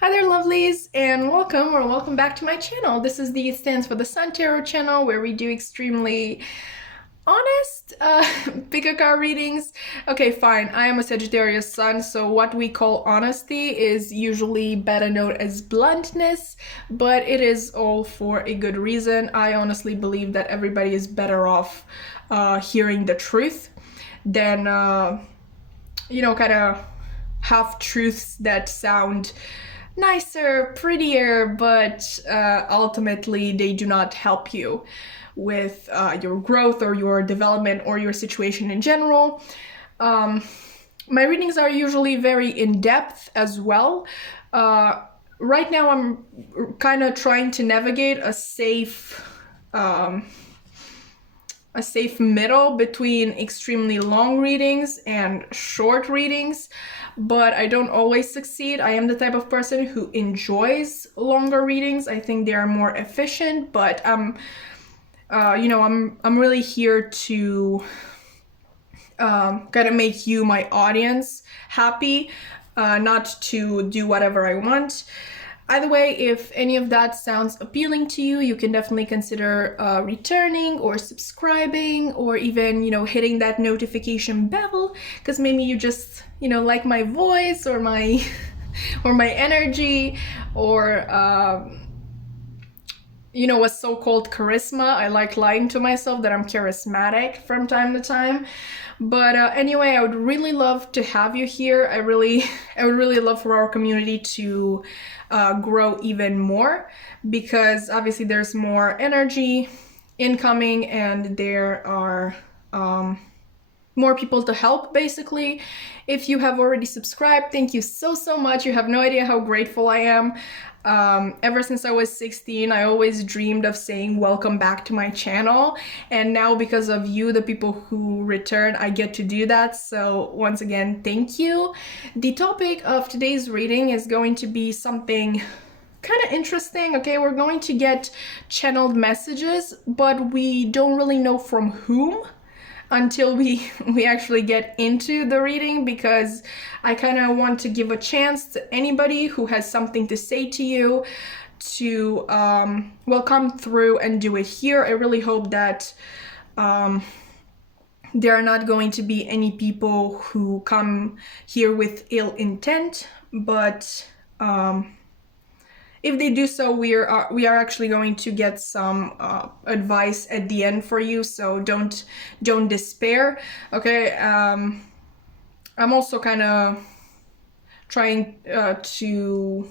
Hi there, lovelies, and welcome back to my channel. This is the Stands for the Sun Tarot channel where we do extremely honest pick a card readings. Okay, fine. I am a Sagittarius sun, so what we call honesty is usually better known as bluntness, but it is all for a good reason. I honestly believe that everybody is better off hearing the truth than, kind of half truths that sound nicer, prettier, but ultimately they do not help you with your growth or your development or your situation in general. My readings are usually very in-depth as well. Right now I'm kind of trying to navigate a safe middle between extremely long readings and short readings, but I don't always succeed. I am the type of person who enjoys longer readings. I think they are more efficient, but I'm really here to kind of make you, my audience, happy, not to do whatever I want. Either way, if any of that sounds appealing to you, you can definitely consider returning or subscribing, or even, hitting that notification bell, because maybe you just, like my voice or my or my energy, or a so-called charisma. I like lying to myself that I'm charismatic from time to time. But anyway, I would really love to have you here. I would really love for our community to grow even more, because obviously there's more energy incoming and there are more people to help, basically. If you have already subscribed, thank you so much. You have no idea how grateful I am. Ever since I was 16, I always dreamed of saying welcome back to my channel, and now because of you, the people who return, I get to do that. So once again, thank you. The topic of today's reading is going to be something kind of interesting. Okay, we're going to get channeled messages, but we don't really know from whom until we actually get into the reading, because I kind of want to give a chance to anybody who has something to say to you to come through and do it here. I really hope that there are not going to be any people who come here with ill intent, but if they do so, we are actually going to get some advice at the end for you, so don't despair. Okay, I'm also kind of trying to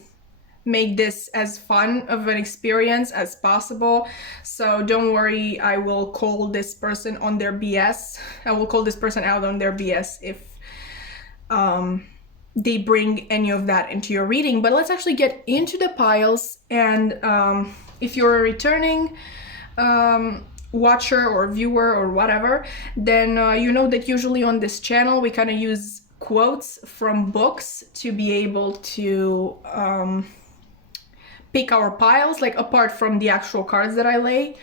make this as fun of an experience as possible, so don't worry. I will call this person on their BS. I will call this person out on their BS if they bring any of that into your reading. But let's actually get into the piles. And if you're a returning watcher or viewer or whatever, then you know that usually on this channel we kind of use quotes from books to be able to pick our piles, like apart from the actual cards that I lay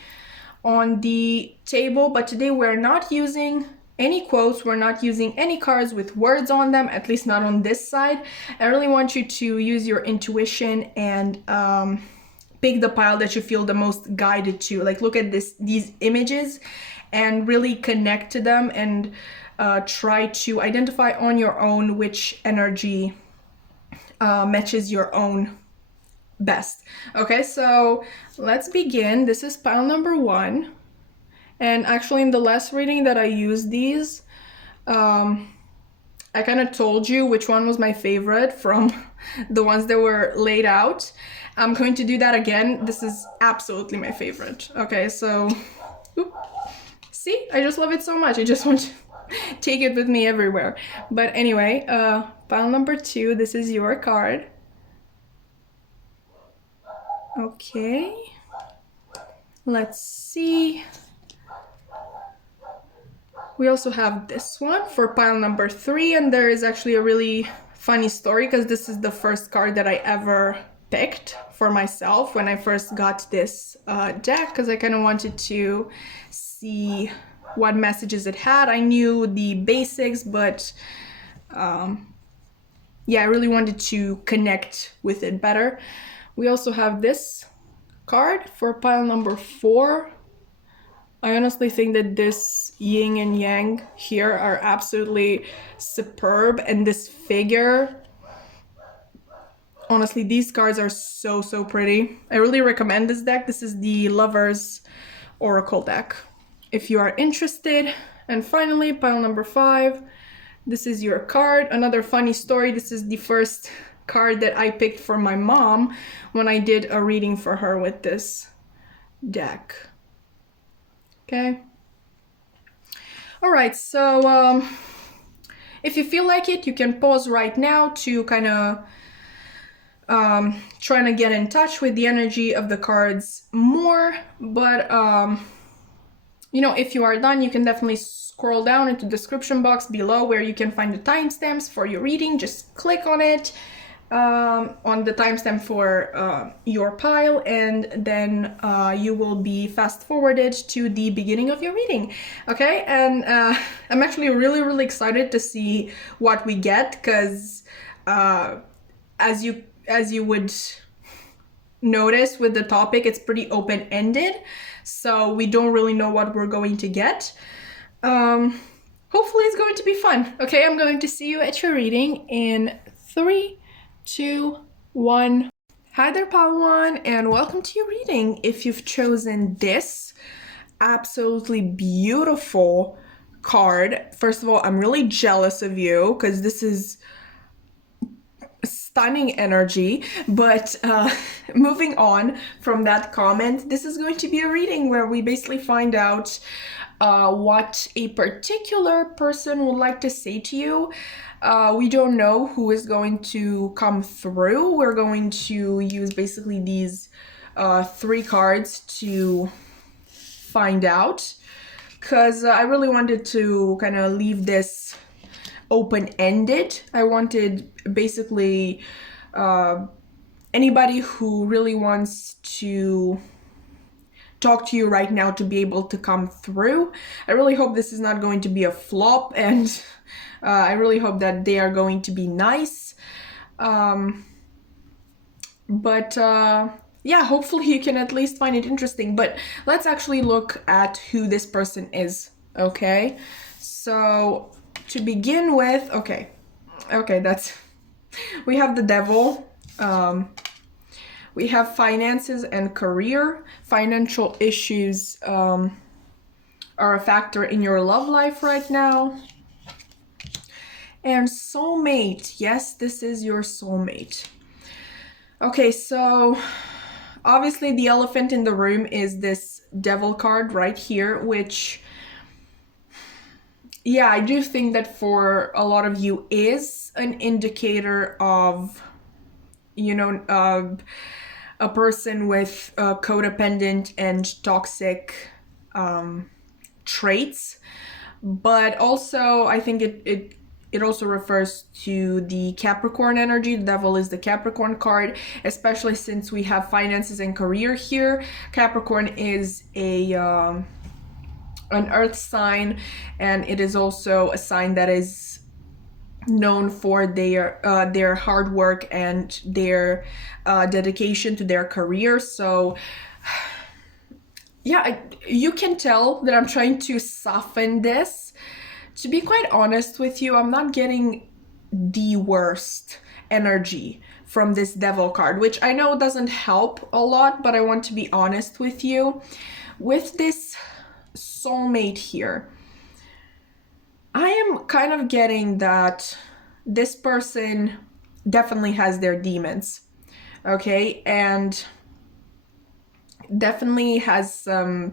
on the table. But today we're not using any quotes, we're not using any cards with words on them, at least not on this side. I really want you to use your intuition and pick the pile that you feel the most guided to. Like, look at these images and really connect to them, and try to identify on your own which energy matches your own best. Okay, so let's begin. This is pile number 1. And actually in the last reading that I used these, I kind of told you which one was my favorite from the ones that were laid out. I'm going to do that again. This is absolutely my favorite. Okay, so, see, I just love it so much. I just want to take it with me everywhere. But anyway, pile number 2, this is your card. Okay, let's see. We also have this one for pile number 3, and there is actually a really funny story, because this is the first card that I ever picked for myself when I first got this deck, because I kind of wanted to see what messages it had. I knew the basics, but yeah, I really wanted to connect with it better. We also have this card for pile number 4. I honestly think that this yin and yang here are absolutely superb, and this figure, honestly, these cards are so, so pretty. I really recommend this deck. This is the Lovers Oracle deck, if you are interested. And finally, pile number 5. This is your card. Another funny story. This is the first card that I picked for my mom when I did a reading for her with this deck. Okay. All right, so if you feel like it, you can pause right now to kind of trying to get in touch with the energy of the cards more. But you know, if you are done, you can definitely scroll down into the description box below where you can find the timestamps for your reading. Just click on it, on the timestamp for your pile, and then you will be fast forwarded to the beginning of your reading. Okay, and I'm actually really excited to see what we get, because as you would notice with the topic, it's pretty open-ended, so we don't really know what we're going to get. Hopefully it's going to be fun. Okay, I'm going to see you at your reading in 3, 2, 1. Hi there, Padawan, and welcome to your reading. If you've chosen this absolutely beautiful card, first of all, I'm really jealous of you, because this is stunning energy. But moving on from that comment, this is going to be a reading where we basically find out what a particular person would like to say to you. We don't know who is going to come through. We're going to use basically these 3 cards to find out, because I really wanted to kind of leave this open-ended. I wanted basically anybody who really wants to talk to you right now to be able to come through. I really hope this is not going to be a flop, and I really hope that they are going to be nice. But yeah, hopefully you can at least find it interesting. But let's actually look at who this person is, okay? So to begin with, okay, that's, we have the Devil. We have finances and career. Financial issues are a factor in your love life right now. And soulmate. Yes, this is your soulmate. Okay, so obviously the elephant in the room is this Devil card right here, which, yeah, I do think that for a lot of you is an indicator of, you know, a person with codependent and toxic traits. But also, I think it also refers to the Capricorn energy. The Devil is the Capricorn card, especially since we have finances and career here. Capricorn is an earth sign, and it is also a sign that is known for their hard work and their dedication to their career. So yeah, you can tell that I'm trying to soften this. To be quite honest with you, I'm not getting the worst energy from this Devil card, which I know doesn't help a lot, but I want to be honest with you. With this soulmate here, I am kind of getting that this person definitely has their demons, okay? And definitely has some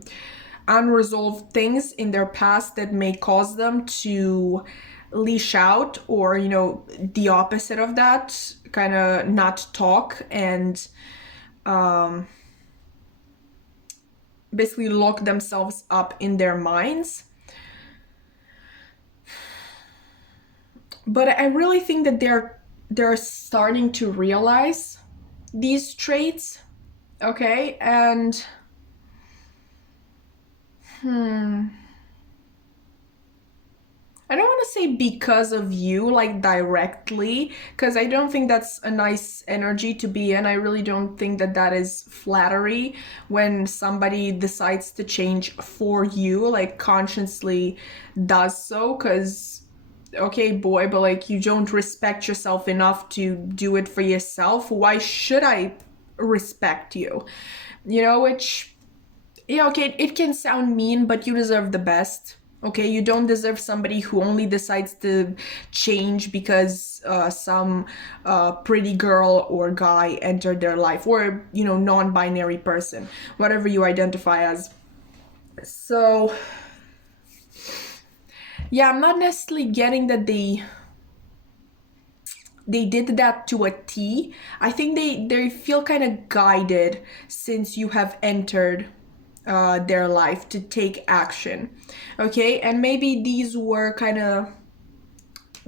unresolved things in their past that may cause them to leash out, or, you know, the opposite of that, kind of not talk and basically lock themselves up in their minds. But I really think that they're starting to realize these traits, okay? And I don't want to say because of you, like directly, because I don't think that's a nice energy to be in. I really don't think that that is flattery when somebody decides to change for you, like consciously does so, because okay, boy, but like you don't respect yourself enough to do it for yourself. Why should I respect you? You know, which, yeah, okay, it can sound mean, but you deserve the best. Okay, you don't deserve somebody who only decides to change because some pretty girl or guy entered their life, or, you know, non binary person, whatever you identify as. So, yeah, I'm not necessarily getting that they did that to a T. I think they feel kind of guided since you have entered their life to take action. Okay, and maybe these were kind of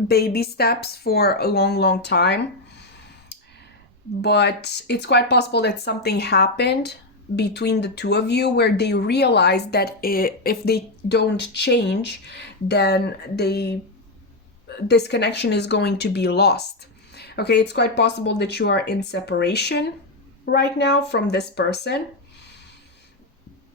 baby steps for a long, long time, but it's quite possible that something happened between the two of you where they realized that if they don't change, then this connection is going to be lost. Okay, it's quite possible that you are in separation right now from this person.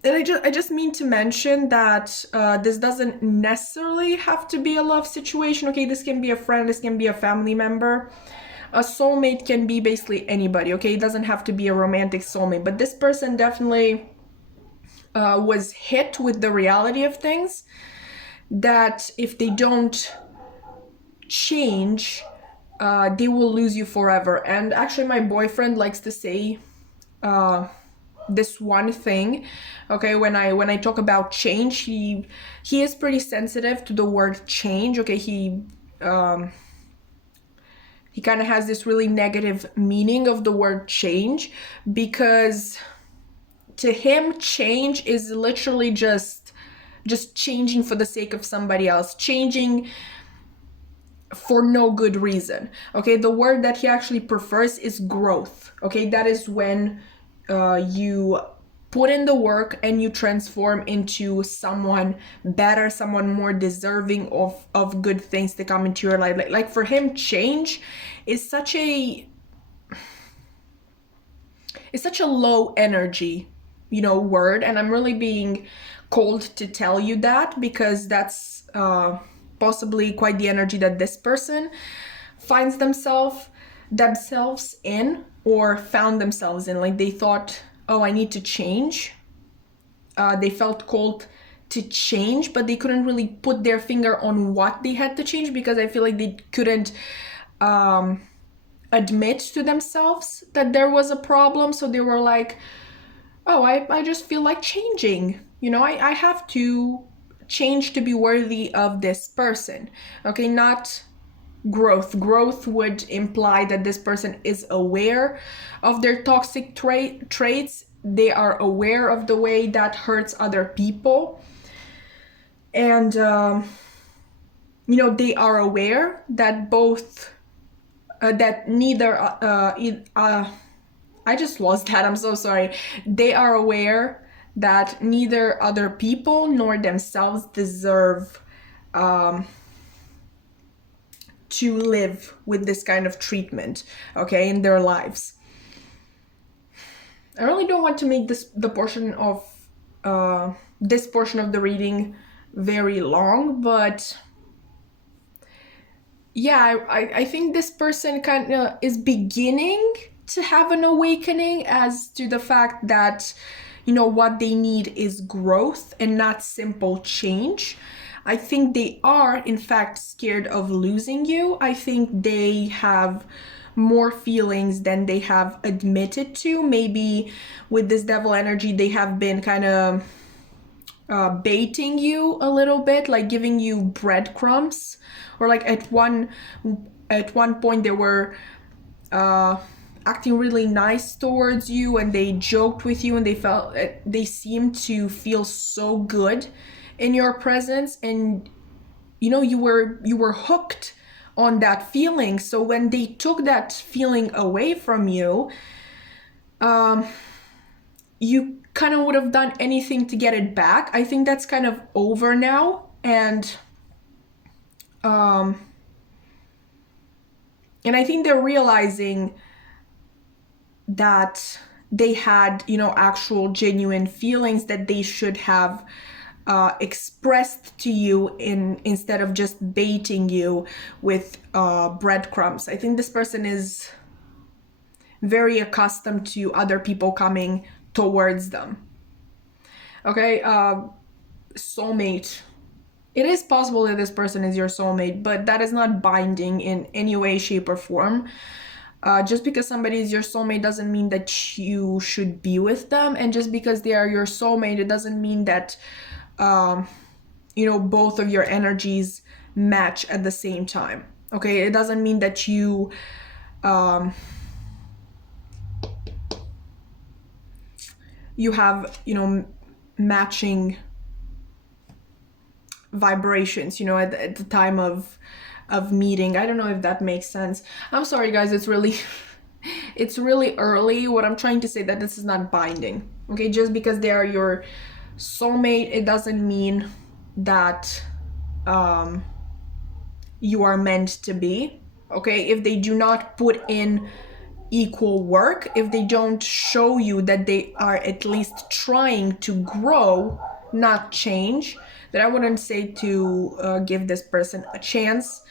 And I just mean to mention that this doesn't necessarily have to be a love situation. Okay, this can be a friend, this can be a family member. A soulmate can be basically anybody. Okay, it doesn't have to be a romantic soulmate, but this person definitely was hit with the reality of things, that if they don't change, they will lose you forever. And actually, my boyfriend likes to say this one thing. Okay, when I talk about change, he is pretty sensitive to the word change. Okay, he kind of has this really negative meaning of the word change, because to him change is literally just changing for the sake of somebody else, changing for no good reason. Okay, the word that he actually prefers is growth. Okay, that is when you put in the work and you transform into someone better, someone more deserving of good things to come into your life. Like for him, change is such a low energy, you know, word. And I'm really being called to tell you that, because that's possibly quite the energy that this person finds themselves in, or found themselves in. Like they thought, oh, I need to change. They felt called to change, but they couldn't really put their finger on what they had to change, because I feel like they couldn't admit to themselves that there was a problem. So they were like, oh, I just feel like changing. You know, I have to change to be worthy of this person. Okay, not growth. Growth would imply that this person is aware of their toxic traits. They are aware of the way that hurts other people. And, you know, they are aware that both, that neither, I just lost that, I'm so sorry. They are aware that neither other people nor themselves deserve to live with this kind of treatment, okay, in their lives. I really don't want to make this portion of the reading very long, but yeah, I think this person kind of is beginning to have an awakening as to the fact that, you know, what they need is growth and not simple change. I think they are, in fact, scared of losing you. I think they have more feelings than they have admitted to. Maybe with this devil energy, they have been kind of baiting you a little bit, like giving you breadcrumbs, or like at one point they were acting really nice towards you, and they joked with you, and they seemed to feel so good in your presence, and you know, you were hooked on that feeling. So when they took that feeling away from you, you kind of would have done anything to get it back. I think that's kind of over now, and And I think they're realizing that they had, you know, actual genuine feelings that they should have expressed to you instead of just baiting you with breadcrumbs. I think this person is very accustomed to other people coming towards them. Okay, soulmate. It is possible that this person is your soulmate, but that is not binding in any way, shape, or form. Just because somebody is your soulmate doesn't mean that you should be with them, and just because they are your soulmate, it doesn't mean that you know, both of your energies match at the same time. Okay, it doesn't mean that you you have, you know, matching vibrations, you know, at the time of meeting. I don't know if that makes sense. I'm sorry guys, it's really it's really early. What I'm trying to say that this is not binding. Okay, just because they are your soulmate, it doesn't mean that you are meant to be. Okay, if they do not put in equal work, if they don't show you that they are at least trying to grow, not change, then I wouldn't say to give this person a chance.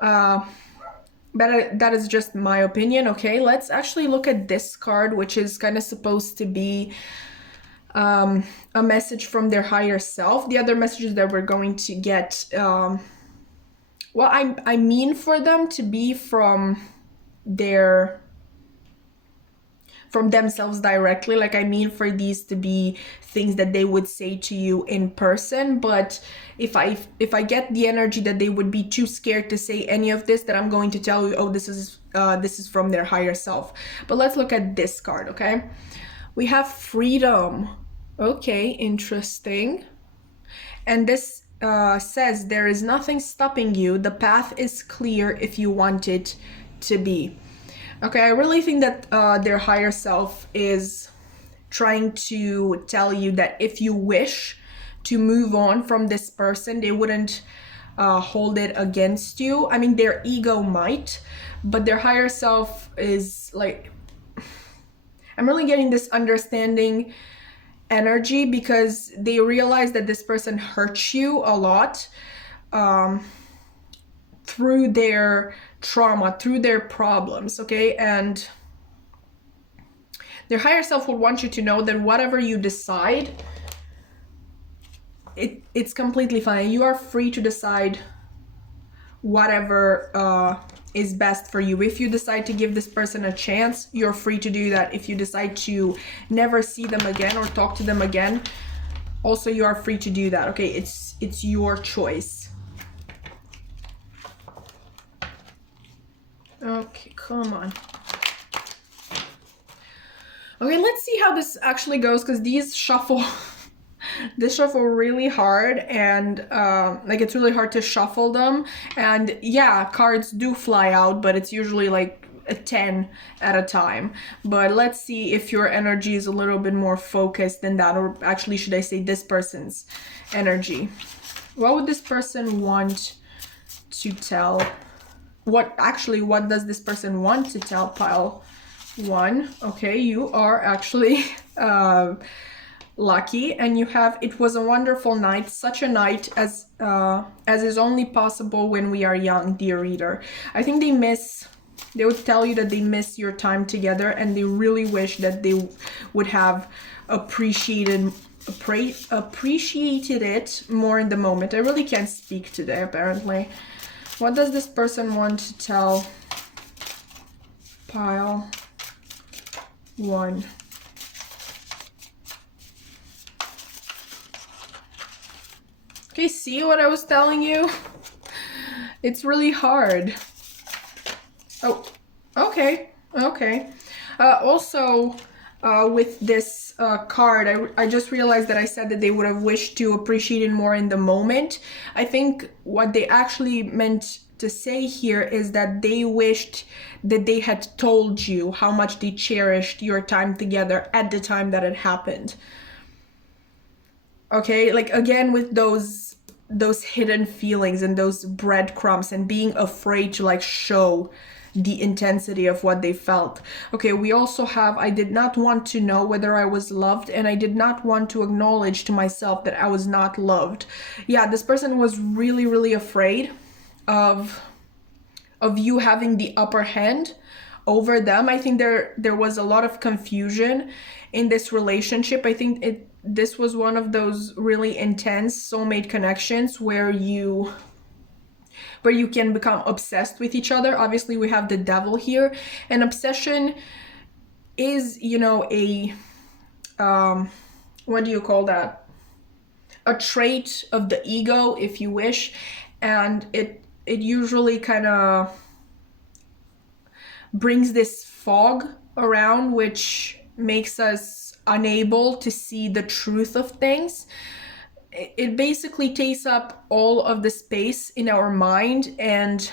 But that is just my opinion. Okay, let's actually look at this card, which is kind of supposed to be a message from their higher self. The other messages that we're going to get, well, I mean for them to be from themselves directly. Like, I mean for these to be things that they would say to you in person. But if I get the energy that they would be too scared to say any of this, then I'm going to tell you, oh, this is from their higher self. But let's look at this card. Okay, we have freedom. Okay, interesting. And this says there is nothing stopping you. The path is clear if you want it to be. Okay, I really think that their higher self is trying to tell you that if you wish to move on from this person, they wouldn't hold it against you. I mean, their ego might, but their higher self is like, I'm really getting this understanding energy because they realize that this person hurts you a lot through their trauma, through their problems. Okay, and their higher self would want you to know that whatever you decide, it's completely fine. You are free to decide whatever is best for you. If you decide to give this person a chance, you're free to do that. If you decide to never see them again or talk to them again, also you are free to do that. Okay, it's your choice. Okay, come on. Okay, let's see how this actually goes, because these shuffle this shuffle really hard, and like, it's really hard to shuffle them. And yeah, cards do fly out, but it's usually like a 10 at a time. But let's see if your energy is a little bit more focused than that, or actually should I say this person's energy. What would this person want to tell? What does this person want to tell? Pile 1. Okay, you are actually lucky, and you have, it was a wonderful night, such a night as is only possible when we are young, dear reader. I think they would tell you that they miss your time together, and they really wish that they would have appreciated it more in the moment. I really can't speak today, apparently. What does this person want to tell? Pile 1. Okay, see what I was telling you? It's really hard. Oh, okay. Also, with this card, I just realized that I said that they would have wished to appreciate it more in the moment. I think what they actually meant to say here is that they wished that they had told you how much they cherished your time together at the time that it happened. Okay, like, again, with those those hidden feelings and those breadcrumbs and being afraid to like show the intensity of what they felt. Okay, we also have, I did not want to know whether I was loved, and I did not want to acknowledge to myself that I was not loved. Yeah, this person was really, really afraid of you having the upper hand over them. I think there was a lot of confusion in this relationship. I think this was one of those really intense soulmate connections where you can become obsessed with each other. Obviously, we have the devil here, and obsession is, you know, a what do you call that? A trait of the ego, if you wish, and it usually kind of brings this fog around, which makes us unable to see the truth of things. It basically takes up all of the space in our mind and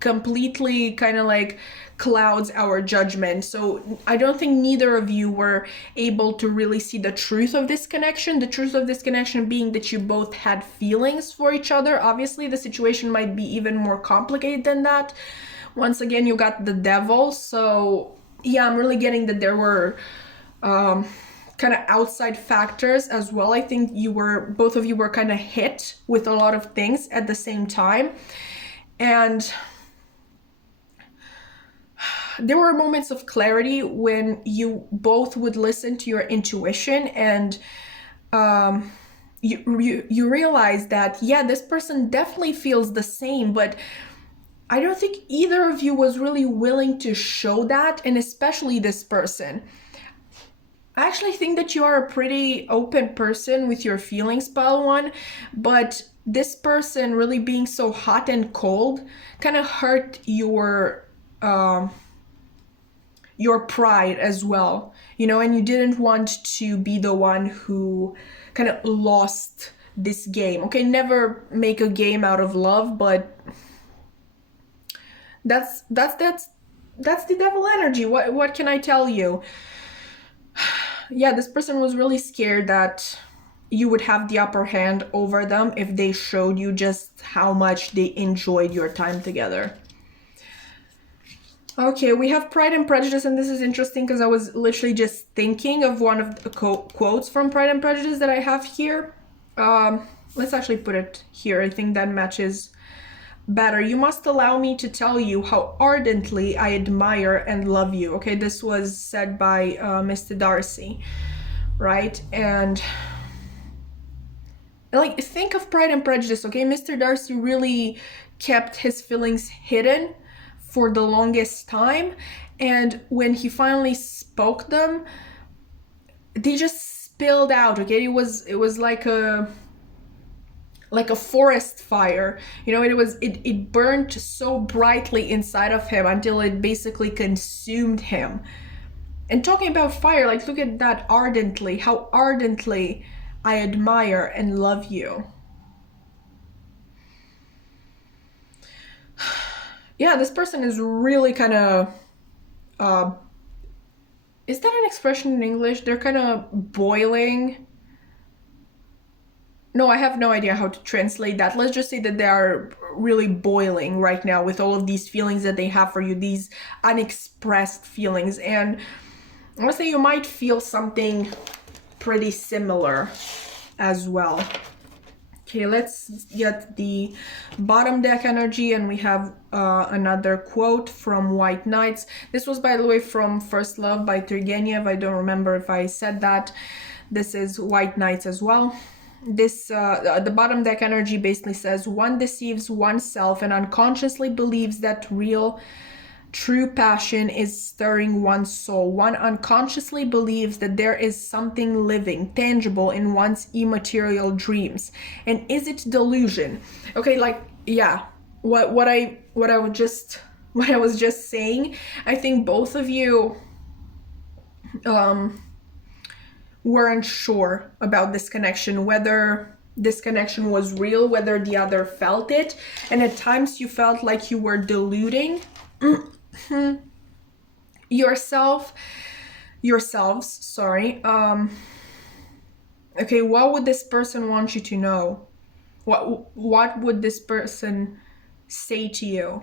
completely kind of like clouds our judgment. So I don't think neither of you were able to really see the truth of this connection. The truth of this connection being that you both had feelings for each other. Obviously, the situation might be even more complicated than that. Once again, you got the devil. So yeah, I'm really getting that there were kind of outside factors as well. I think both of you were kind of hit with a lot of things at the same time. And there were moments of clarity when you both would listen to your intuition, and you realize that, yeah, this person definitely feels the same, but I don't think either of you was really willing to show that, and especially this person. I actually think that you are a pretty open person with your feelings, pile one, but this person really being so hot and cold kind of hurt your pride as well, you know, and you didn't want to be the one who kind of lost this game. Okay, never make a game out of love, but that's the devil energy. What can I tell you? Yeah, this person was really scared that you would have the upper hand over them if they showed you just how much they enjoyed your time together. Okay, we have Pride and Prejudice, and this is interesting because I was literally just thinking of one of the quotes from Pride and Prejudice that I have here. Let's actually put it here. I think that matches better. You must allow me to tell you how ardently I admire and love you. Okay, this was said by Mr. Darcy, right? And like, think of Pride and Prejudice, okay? Mr. Darcy really kept his feelings hidden for the longest time, and when he finally spoke them, they just spilled out. Okay, it was like a forest fire, you know. It burned so brightly inside of him until it basically consumed him. And talking about fire, like, look at that, ardently, how ardently I admire and love you. Yeah, this person is really kind of is that an expression in English? They're kind of boiling. No, I have no idea how to translate that. Let's just say that they are really boiling right now with all of these feelings that they have for you, these unexpressed feelings. And I want to say you might feel something pretty similar as well. Okay, let's get the bottom deck energy, and we have another quote from White Knights. This was, by the way, from First Love by Turgenev. I don't remember if I said that. This is White Knights as well. This the bottom deck energy basically says, one deceives oneself and unconsciously believes that true passion is stirring one's soul. One unconsciously believes that there is something living, tangible in one's immaterial dreams. And is it delusion? Okay, like, yeah, what I was just saying, I think both of you weren't sure about this connection, whether this connection was real, whether the other felt it, and at times you felt like you were deluding yourselves, sorry. Okay, what would this person want you to know? what would this person say to you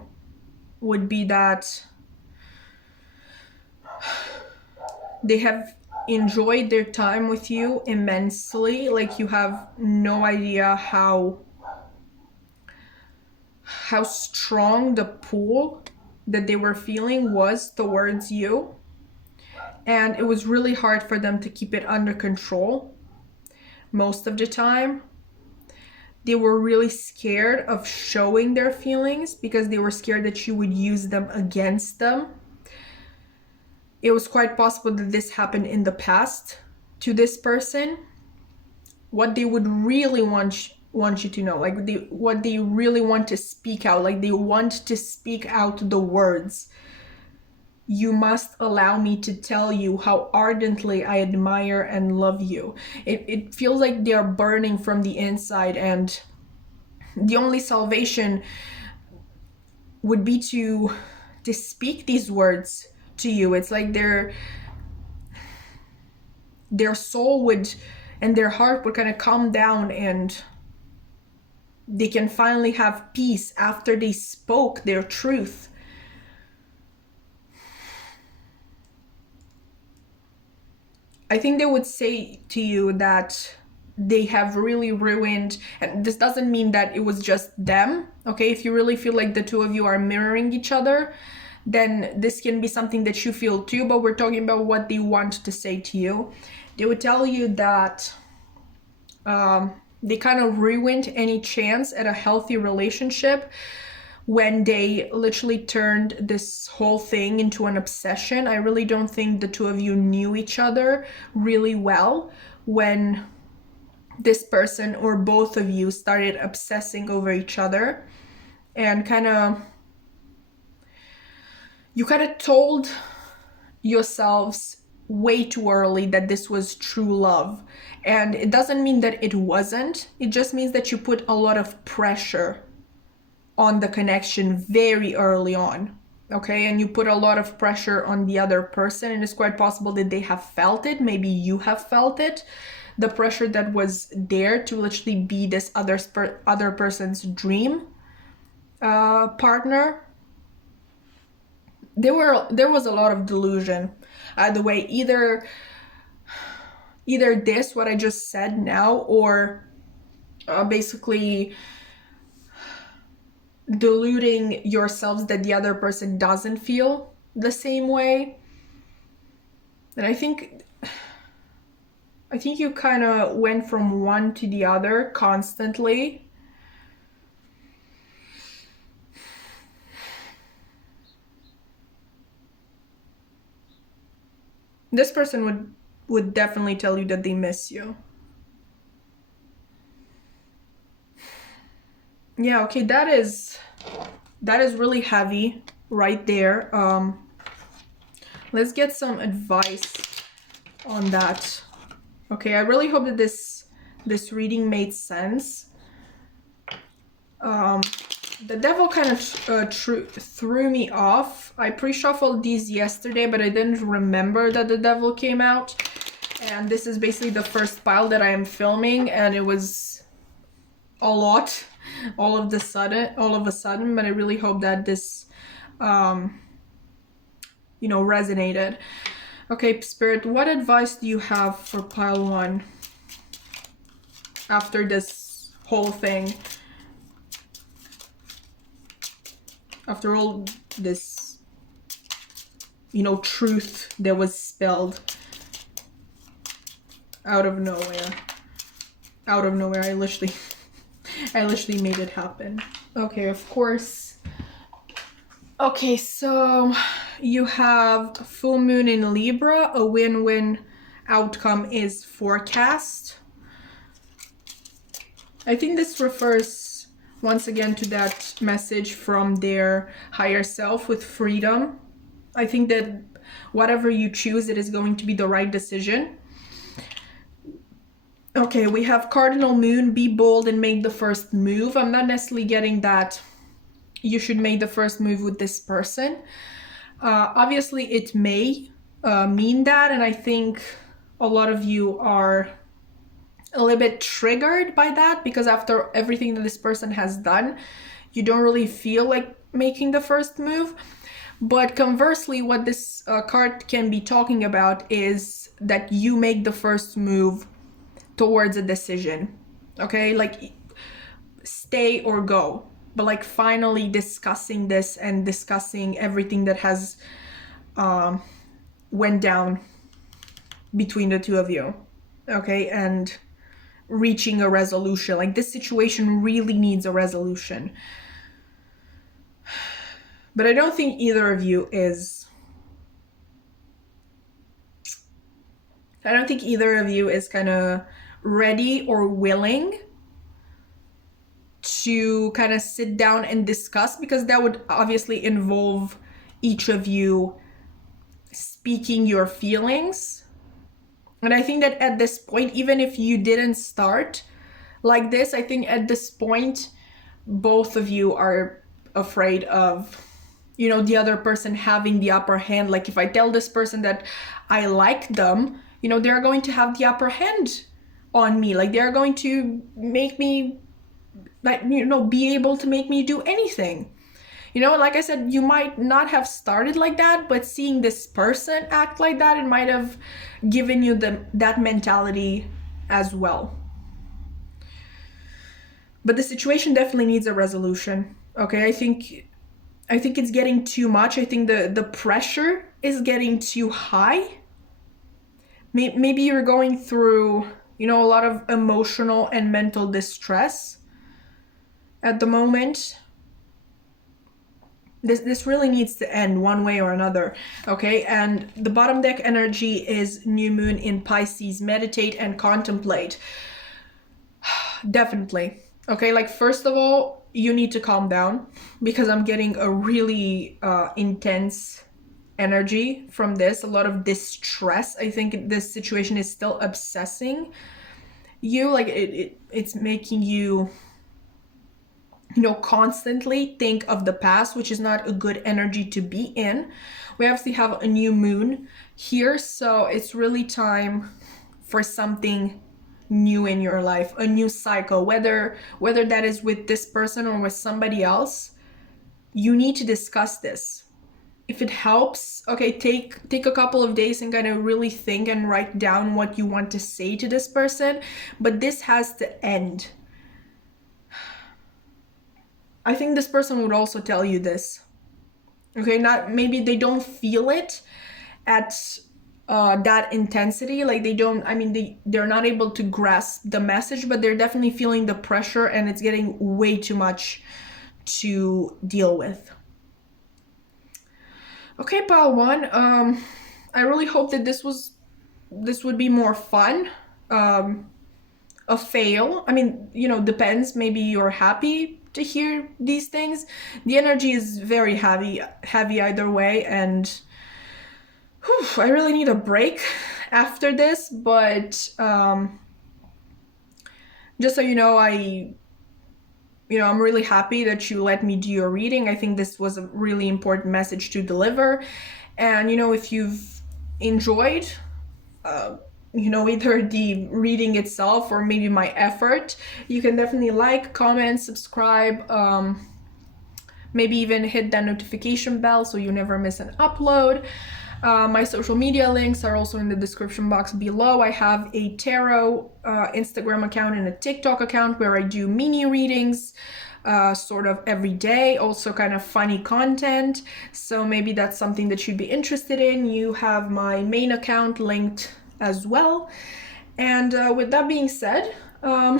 would be that they have enjoyed their time with you immensely. Like, you have no idea how strong the pull that they were feeling was towards you, and it was really hard for them to keep it under control most of the time. They were really scared of showing their feelings because they were scared that you would use them against them. It was quite possible that this happened in the past to this person. What they would really want you to know, like what they really want to speak out, like they want to speak out the words, "You must allow me to tell you how ardently I admire and love you." It feels like they're burning from the inside, and the only salvation would be to speak these words to you. It's like their soul would, and their heart would kind of calm down, and they can finally have peace after they spoke their truth. I think they would say to you that they have really ruined, and this doesn't mean that it was just them, okay? If you really feel like the two of you are mirroring each other, then this can be something that you feel too, but we're talking about what they want to say to you. They would tell you that they kind of ruined any chance at a healthy relationship when they literally turned this whole thing into an obsession. I really don't think the two of you knew each other really well when this person or both of you started obsessing over each other, and you kind of told yourselves way too early that this was true love. And it doesn't mean that it wasn't. It just means that you put a lot of pressure on the connection very early on, okay? And you put a lot of pressure on the other person, and it's quite possible that they have felt it. Maybe you have felt it, the pressure that was there to literally be this other person's dream partner. There was a lot of delusion. Either way, either this, what I just said now, or basically deluding yourselves that the other person doesn't feel the same way. And I think you kind of went from one to the other constantly. This person would definitely tell you that they miss you. Yeah, okay, that is really heavy right there. Let's get some advice on that. Okay, I really hope that this reading made sense. The devil kind of threw me off. I pre-shuffled these yesterday, but I didn't remember that the devil came out. And this is basically the first pile that I am filming, and it was a lot all of a sudden, but I really hope that this resonated. Okay, Spirit, what advice do you have for pile 1 after this whole thing? After all this, truth that was spilled out of nowhere. I literally made it happen. Okay, of course. Okay, so you have full moon in Libra. A win-win outcome is forecast. I think this refers once again to that message from their higher self with freedom. I think that whatever you choose, it is going to be the right decision. Okay, we have cardinal moon, be bold and make the first move. I'm not necessarily getting that you should make the first move with this person. Obviously, it may mean that, and I think a lot of you are a little bit triggered by that, because after everything that this person has done, you don't really feel like making the first move. But conversely, what this card can be talking about is that you make the first move towards a decision. Okay, like stay or go, but like finally discussing this and discussing everything that has went down between the two of you. Okay, and reaching a resolution. Like this situation really needs a resolution. But I don't think either of you is kind of ready or willing to kind of sit down and discuss, because that would obviously involve each of you speaking your feelings. And I think that at this point, even if you didn't start like this, I think at this point, both of you are afraid of, you know, the other person having the upper hand. Like if I tell this person that I like them, you know, they're going to have the upper hand on me. Like they're going to make me, like, you know, be able to make me do anything. You know, like I said, you might not have started like that, but seeing this person act like that, it might have given you that mentality as well. But the situation definitely needs a resolution. Okay, I think it's getting too much. I think the pressure is getting too high. Maybe you're going through, you know, a lot of emotional and mental distress at the moment. This really needs to end one way or another. Okay, and the bottom deck energy is new moon in Pisces. Meditate and contemplate. Definitely. Okay, like first of all, you need to calm down, because I'm getting a really intense energy from this, a lot of distress. I think this situation is still obsessing you. Like it's making you, you know, constantly think of the past, which is not a good energy to be in. We obviously have a new moon here, so it's really time for something new in your life, a new cycle, whether that is with this person or with somebody else. You need to discuss this. If it helps, okay, take a couple of days and kind of really think and write down what you want to say to this person, but this has to end. I think this person would also tell you this. Okay, not maybe they don't feel it at that intensity. Like they don't, I mean, they're not able to grasp the message, but they're definitely feeling the pressure, and it's getting way too much to deal with. Okay, pile one. I really hope that this would be more fun. A fail, I mean, you know, depends. Maybe you're happy to hear these things. The energy is very heavy either way, and whew, I really need a break after this. But just so you know, I'm really happy that you let me do your reading. I think this was a really important message to deliver. And you know, if you've enjoyed either the reading itself or maybe my effort, you can definitely like, comment, subscribe, maybe even hit that notification bell so you never miss an upload. My social media links are also in the description box below. I have a tarot Instagram account and a TikTok account where I do mini readings sort of every day, also kind of funny content. So maybe that's something that you'd be interested in. You have my main account linked as well. And with that being said, I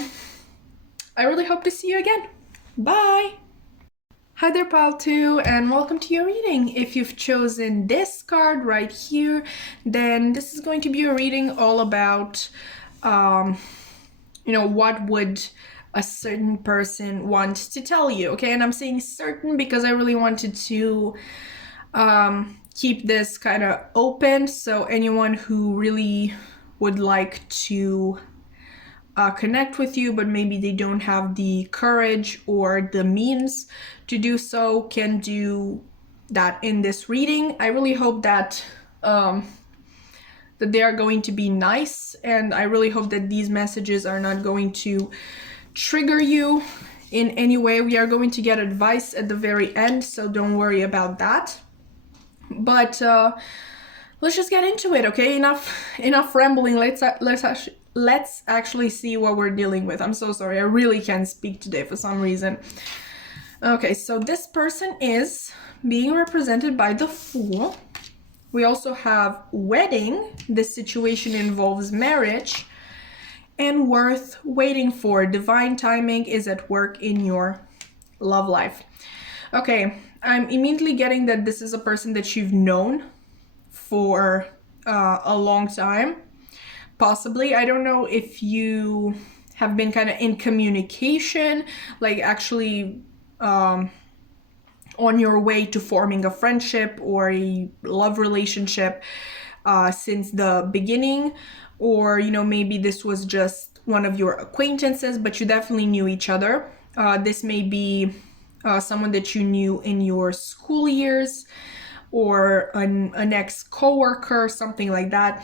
really hope to see you again. Bye! Hi there, pile 2, and welcome to your reading. If you've chosen this card right here, then this is going to be a reading all about, what would a certain person want to tell you, okay? And I'm saying certain because I really wanted to keep this kind of open, so anyone who really would like to connect with you, but maybe they don't have the courage or the means to do so, can do that in this reading. I really hope that that they are going to be nice, and I really hope that these messages are not going to trigger you in any way. We are going to get advice at the very end, so don't worry about that. But let's just get into it, okay? Enough rambling. Let's actually see what we're dealing with. I'm so sorry, I really can't speak today for some reason. Okay, so this person is being represented by the Fool. We also have wedding. This situation involves marriage. And worth waiting for. Divine timing is at work in your love life. Okay, I'm immediately getting that this is a person that you've known for a long time. Possibly. I don't know if you have been kind of in communication, like actually on your way to forming a friendship or a love relationship since the beginning, or maybe this was just one of your acquaintances, but you definitely knew each other. This may be someone that you knew in your school years, or an ex-coworker, something like that.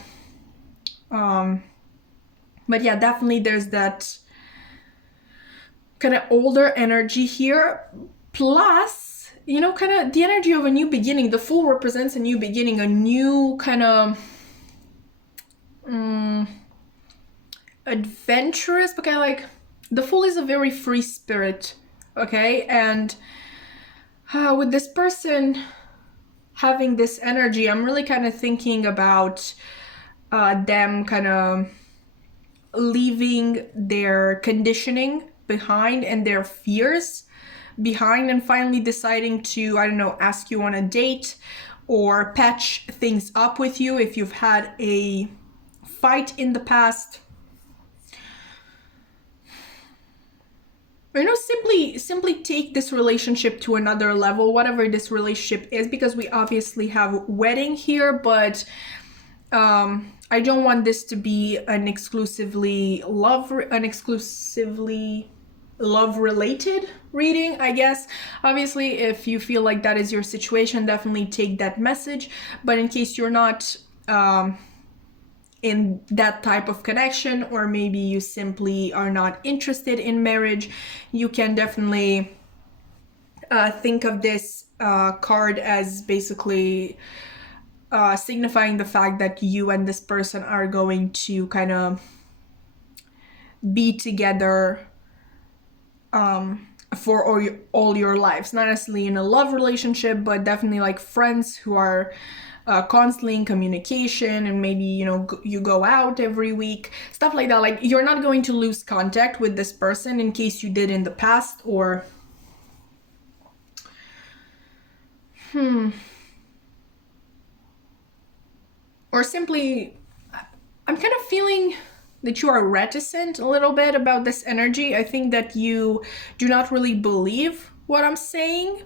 But yeah, definitely there's that kind of older energy here, plus kind of the energy of a new beginning. The Fool represents a new beginning, a new kind of adventurous, but kind of like, the Fool is a very free spirit, okay? And with this person having this energy, I'm really kind of thinking about them kind of leaving their conditioning behind and their fears behind, and finally deciding to, I don't know, ask you on a date or patch things up with you if you've had a fight in the past. Or, simply take this relationship to another level, whatever this relationship is, because we obviously have wedding here, but I don't want this to be an exclusively love related reading, I guess. Obviously, if you feel like that is your situation, definitely take that message. But in case you're not in that type of connection, or maybe you simply are not interested in marriage, you can definitely think of this card as basically signifying the fact that you and this person are going to kind of be together for all your lives. Not necessarily in a love relationship, but definitely like friends who are constantly in communication, and maybe you go out every week, stuff like that. Like, you're not going to lose contact with this person in case you did in the past, or or simply, I'm kind of feeling that you are reticent a little bit about this energy. I think that you do not really believe what I'm saying.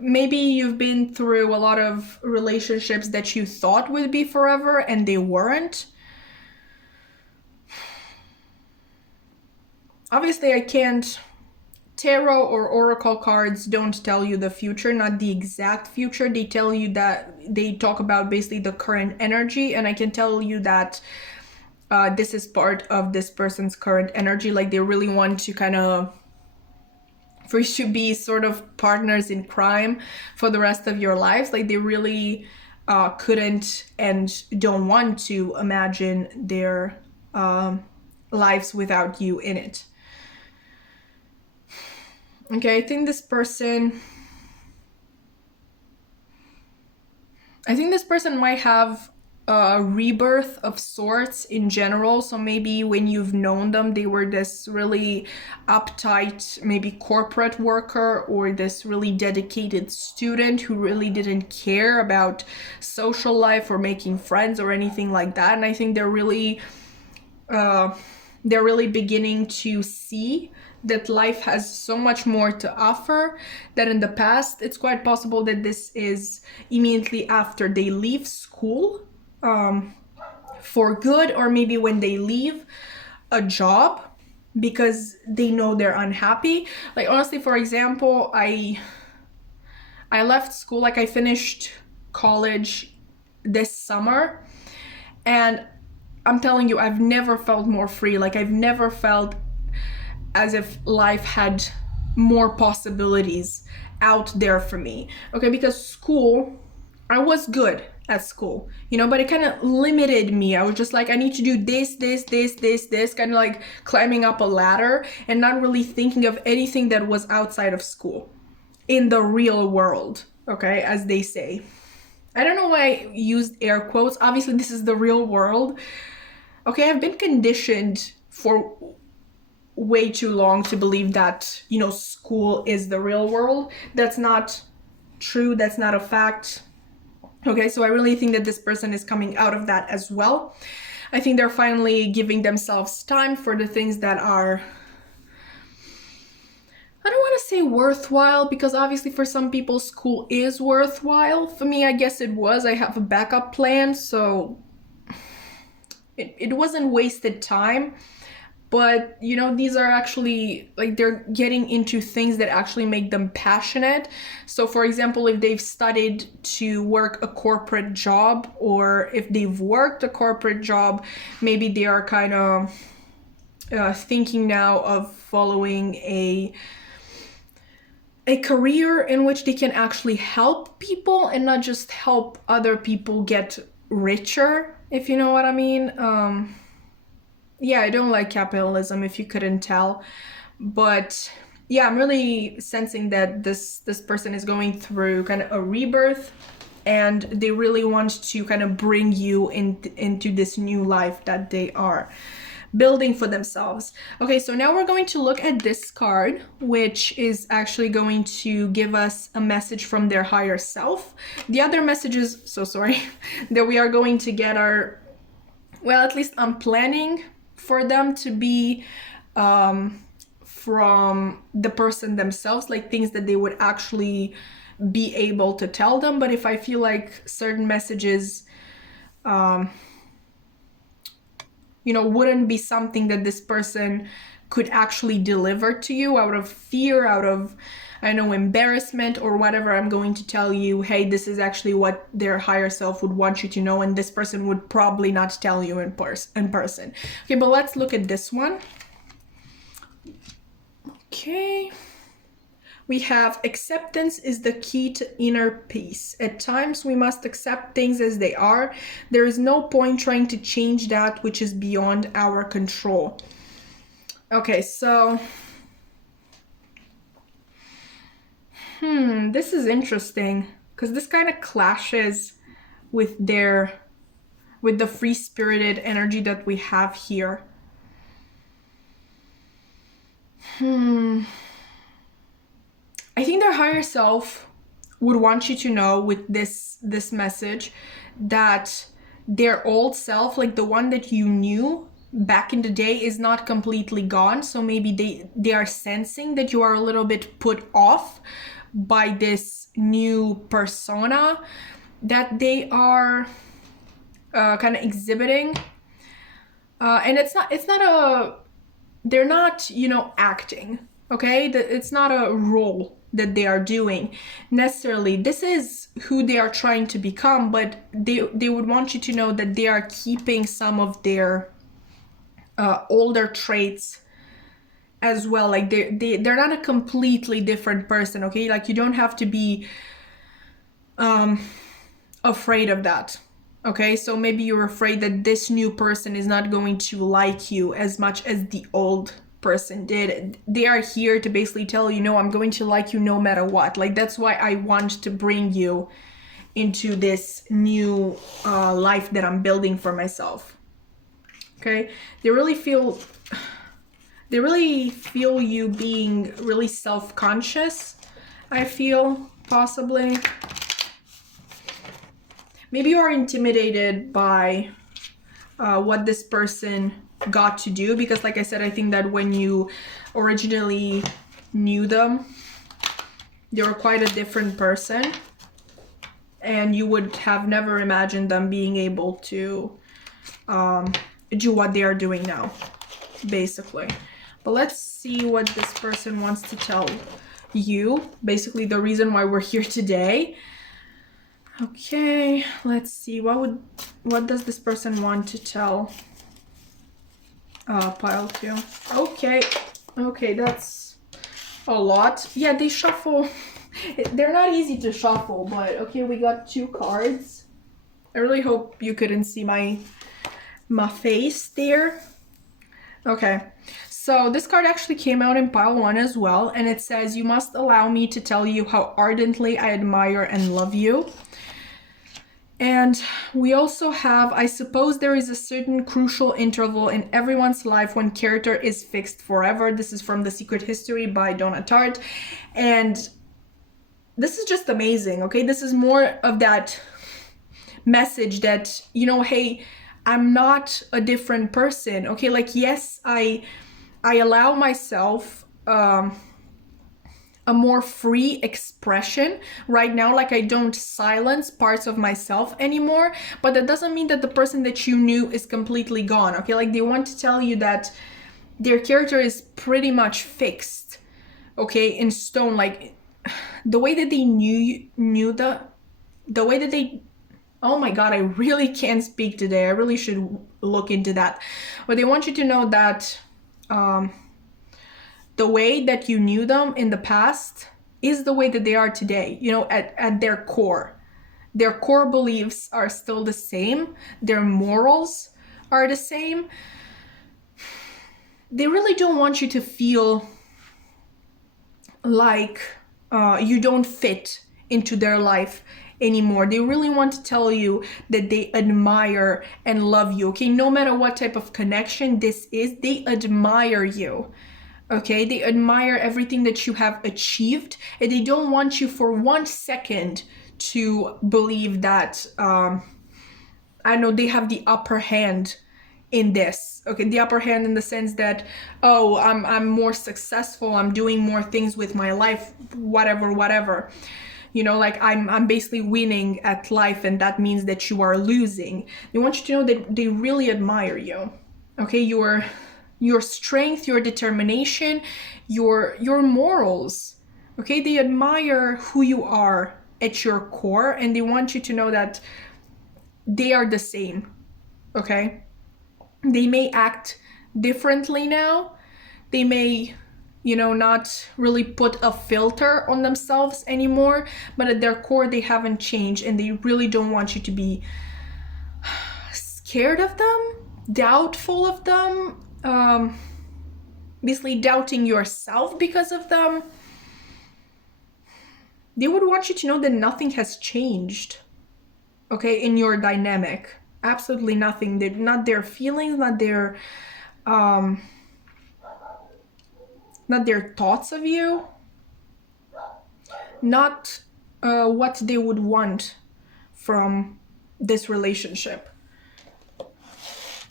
Maybe you've been through a lot of relationships that you thought would be forever and they weren't. Obviously, I can't. Tarot or oracle cards don't tell you the future, not the exact future. They tell you that, they talk about basically the current energy, and I can tell you that this is part of this person's current energy. Like, they really want to kind of, for you to be sort of partners in crime for the rest of your lives. Like, they really couldn't and don't want to imagine their lives without you in it. Okay, I think this person might have a rebirth of sorts in general. So maybe when you've known them, they were this really uptight, maybe corporate worker, or this really dedicated student who really didn't care about social life or making friends or anything like that. And I think they're really beginning to see that life has so much more to offer than in the past. It's quite possible that this is immediately after they leave school for good, or maybe when they leave a job because they know they're unhappy. Like, honestly, for example, I left school, like I finished college this summer, and I'm telling you, I've never felt more free. Like, I've never felt as if life had more possibilities out there for me. Okay, because school, I was good at school, you know, but it kind of limited me. I was just like, I need to do this, kind of like climbing up a ladder and not really thinking of anything that was outside of school in the real world, okay, as they say. I don't know why I used air quotes. Obviously, this is the real world. Okay, I've been conditioned for way too long to believe that, you know, school is the real world. That's not true. That's not a fact. Okay, so I really think that this person is coming out of that as well. I think they're finally giving themselves time for the things that are, I don't want to say worthwhile, because obviously for some people school is worthwhile. For me, I guess it was. I have a backup plan, so it wasn't wasted time. But, you know, these are actually, like, they're getting into things that actually make them passionate. So, for example, if they've studied to work a corporate job, or if they've worked a corporate job, maybe they are kind of thinking now of following a career in which they can actually help people and not just help other people get richer, if you know what I mean. Yeah, I don't like capitalism, if you couldn't tell. But yeah, I'm really sensing that this person is going through kind of a rebirth, and they really want to kind of bring you into this new life that they are building for themselves. Okay, so now we're going to look at this card, which is actually going to give us a message from their higher self. The other messages, so sorry, that we are going to get are, well, at least I'm planning for them to be from the person themselves, like things that they would actually be able to tell them. But if I feel like certain messages you know, wouldn't be something that this person could actually deliver to you out of fear, out of, I know, embarrassment or whatever, I'm going to tell you, hey, this is actually what their higher self would want you to know, and this person would probably not tell you in person. Okay, but let's look at this one. Okay. We have acceptance is the key to inner peace. At times we must accept things as they are. There is no point trying to change that which is beyond our control. Okay, so this is interesting because this kind of clashes with the free-spirited energy that we have here. I think their higher self would want you to know with this message that their old self, like the one that you knew back in the day, is not completely gone. So maybe they are sensing that you are a little bit put off by this new persona that they are kind of exhibiting. And they're not, you know, acting, okay? It's not a role that they are doing necessarily. This is who they are trying to become, but they would want you to know that they are keeping some of their older traits as well. Like they're not a completely different person, okay? Like you don't have to be afraid of that. Okay, so maybe you're afraid that this new person is not going to like you as much as the old person did. They are here to basically tell you, no, I'm going to like you no matter what. Like that's why I want to bring you into this new life that I'm building for myself. Okay, they really feel you being really self-conscious, I feel, possibly. Maybe you are intimidated by what this person got to do, because like I said, I think that when you originally knew them, they were quite a different person, and you would have never imagined them being able to do what they are doing now, basically. But let's see what this person wants to tell you, basically the reason why we're here today. Okay, let's see. What does this person want to tell pile 2? Okay, that's a lot. Yeah, they shuffle. They're not easy to shuffle, but okay, we got 2 cards. I really hope you couldn't see my face there. Okay, so this card actually came out in pile 1 as well, and it says, you must allow me to tell you how ardently I admire and love you. And we also have, I suppose there is a certain crucial interval in everyone's life when character is fixed forever. This is from The Secret History by Donna Tartt. And this is just amazing, okay? This is more of that message that, you know, hey, I'm not a different person, okay? Like, yes, I allow myself a more free expression right now. Like, I don't silence parts of myself anymore, but that doesn't mean that the person that you knew is completely gone, okay? Like, they want to tell you that their character is pretty much fixed, okay, in stone. Like, the way that they knew the way that they, oh my god, I really can't speak today. I really should look into that. But they want you to know that the way that you knew them in the past is the way that they are today, you know, at their core. Their core beliefs are still the same. Their morals are the same. They really don't want you to feel like you don't fit into their life anymore. They really want to tell you that they admire and love you, okay? No matter what type of connection this is, they admire you. Okay, they admire everything that you have achieved, and they don't want you for 1 second to believe that, I know, they have the upper hand in this. Okay, the upper hand in the sense that, oh, I'm more successful, I'm doing more things with my life, whatever. You know, like, I'm basically winning at life, and that means that you are losing. They want you to know that they really admire you. Okay, your strength, your determination, your morals. Okay, they admire who you are at your core, and they want you to know that they are the same. Okay, they may act differently now. They may, you know, not really put a filter on themselves anymore, but at their core they haven't changed, and they really don't want you to be scared of them, doubtful of them, basically doubting yourself because of them. They would want you to know that nothing has changed, okay, in your dynamic. Absolutely nothing. They're not their feelings, not their thoughts of you, not what they would want from this relationship.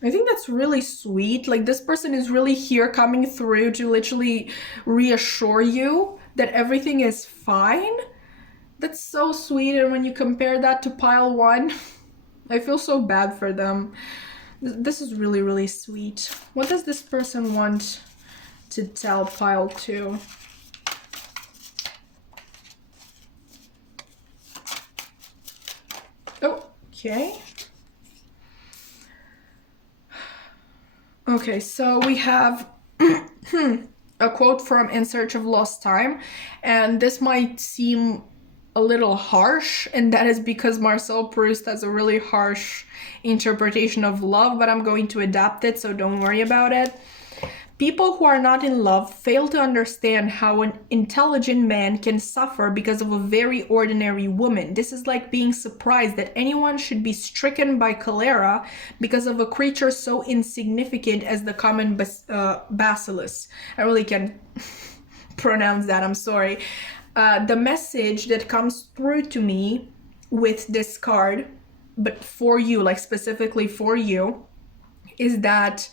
I think that's really sweet. Like, this person is really here coming through to literally reassure you that everything is fine. That's so sweet. And when you compare that to pile 1, I feel so bad for them. This is really, really sweet. What does this person want to tell pile 2? Oh, okay. Okay, so we have a quote from In Search of Lost Time, and this might seem a little harsh, and that is because Marcel Proust has a really harsh interpretation of love, but I'm going to adapt it, so don't worry about it. People who are not in love fail to understand how an intelligent man can suffer because of a very ordinary woman. This is like being surprised that anyone should be stricken by cholera because of a creature so insignificant as the common bacillus. I really can't pronounce that, I'm sorry. The message that comes through to me with this card, but for you, like specifically for you, is that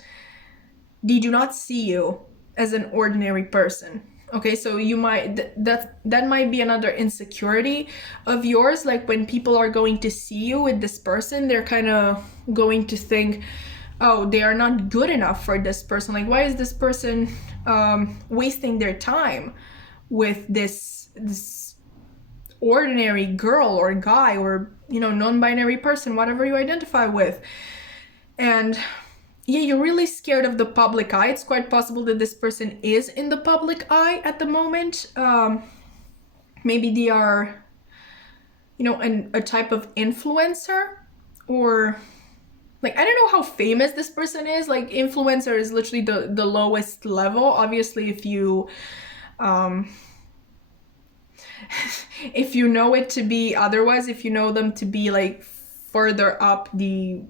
they do not see you as an ordinary person. Okay, so you might, that might be another insecurity of yours. Like, when people are going to see you with this person, they're kind of going to think, oh, they are not good enough for this person. Like, why is this person wasting their time with this ordinary girl or guy or, you know, non-binary person, whatever you identify with. And yeah, you're really scared of the public eye. It's quite possible that this person is in the public eye at the moment. Maybe they are, you know, a type of influencer, or like, I don't know how famous this person is. Like, influencer is literally the lowest level. Obviously, if you if you know it to be otherwise, if you know them to be like further up the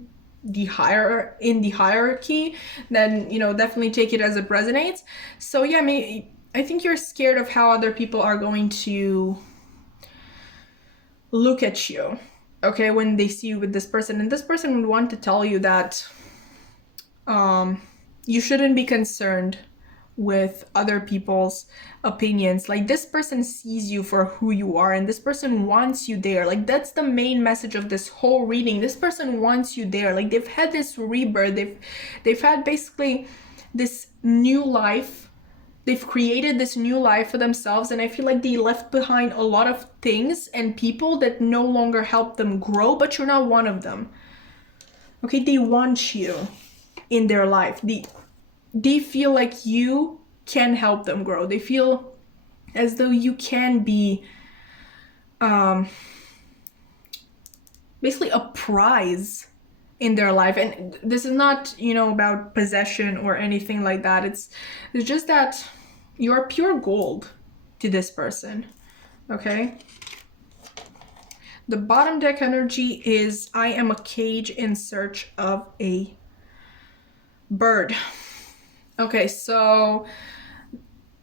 higher in the hierarchy, then, you know, definitely take it as it resonates. So yeah, I think you're scared of how other people are going to look at you, okay, when they see you with this person. And this person would want to tell you that you shouldn't be concerned with other people's opinions. Like, this person sees you for who you are, and this person wants you there. Like, that's the main message of this whole reading. This person wants you there. Like, they've had this rebirth, they've had basically this new life. They've created this new life for themselves, and I feel like they left behind a lot of things and people that no longer help them grow, but you're not one of them. Okay, they want you in their life. They feel like you can help them grow. They feel as though you can be basically a prize in their life. And this is not, you know, about possession or anything like that. It's just that you're pure gold to this person, okay? The bottom deck energy is, I am a cage in search of a bird. Okay, so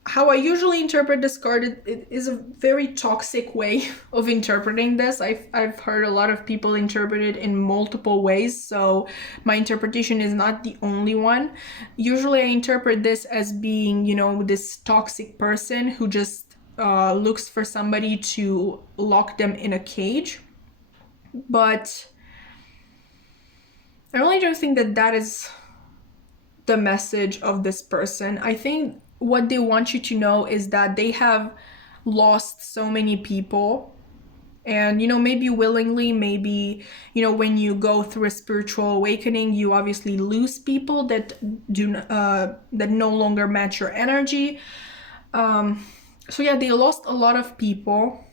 how I usually interpret this card, it is a very toxic way of interpreting this. I've heard a lot of people interpret it in multiple ways, so my interpretation is not the only one. Usually I interpret this as being, you know, this toxic person who just looks for somebody to lock them in a cage. But I really don't think that is the message of this person. I think what they want you to know is that they have lost so many people, and, you know, maybe willingly, maybe, you know, when you go through a spiritual awakening, you obviously lose people that that no longer match your energy. So yeah, they lost a lot of people,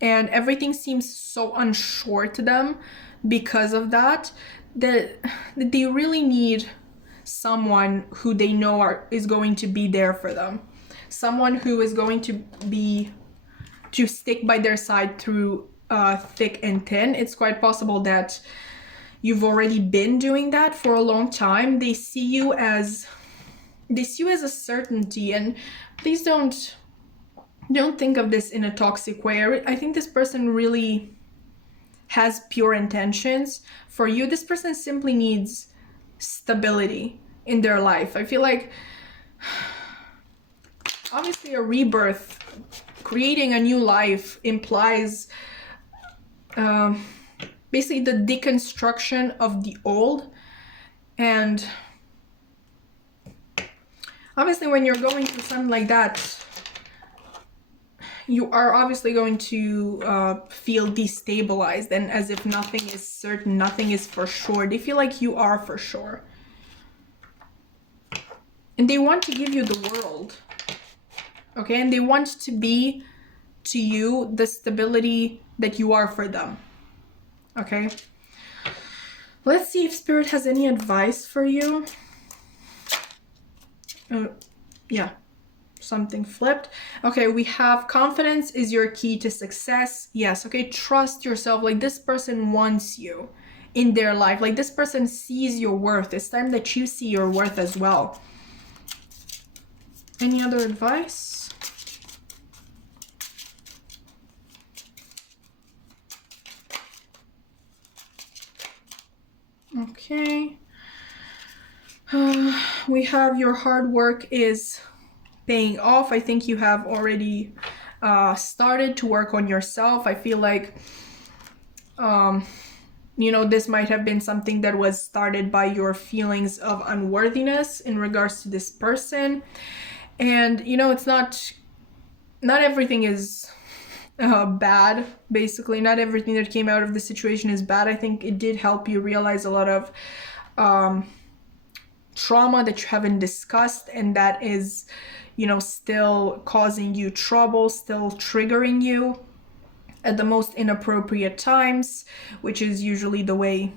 and everything seems so unsure to them because of that, that they really need someone who they know is going to be there for them, someone who is going to stick by their side through thick and thin. It's quite possible that you've already been doing that for a long time. They see you as a certainty, and please don't think of this in a toxic way. I think this person really has pure intentions for you. This person simply needs stability in their life. I feel like, obviously, a rebirth, creating a new life, implies basically the deconstruction of the old. And obviously, when you're going through something like that, you are obviously going to feel destabilized, and as if nothing is certain, nothing is for sure. They feel like you are for sure. And they want to give you the world, okay? And they want to be to you the stability that you are for them, okay? Let's see if Spirit has any advice for you. Yeah, something flipped. Okay, we have confidence is your key to success. Yes, okay, trust yourself. Like, this person wants you in their life. Like, this person sees your worth. It's time that you see your worth as well. Any other advice? Okay. We have your hard work is paying off. I think you have already started to work on yourself. I feel like, you know, this might have been something that was started by your feelings of unworthiness in regards to this person. And, you know, it's not everything is bad. Basically, not everything that came out of the situation is bad. I think it did help you realize a lot of trauma that you haven't discussed, and that is, you know, still causing you trouble, still triggering you at the most inappropriate times, which is usually the way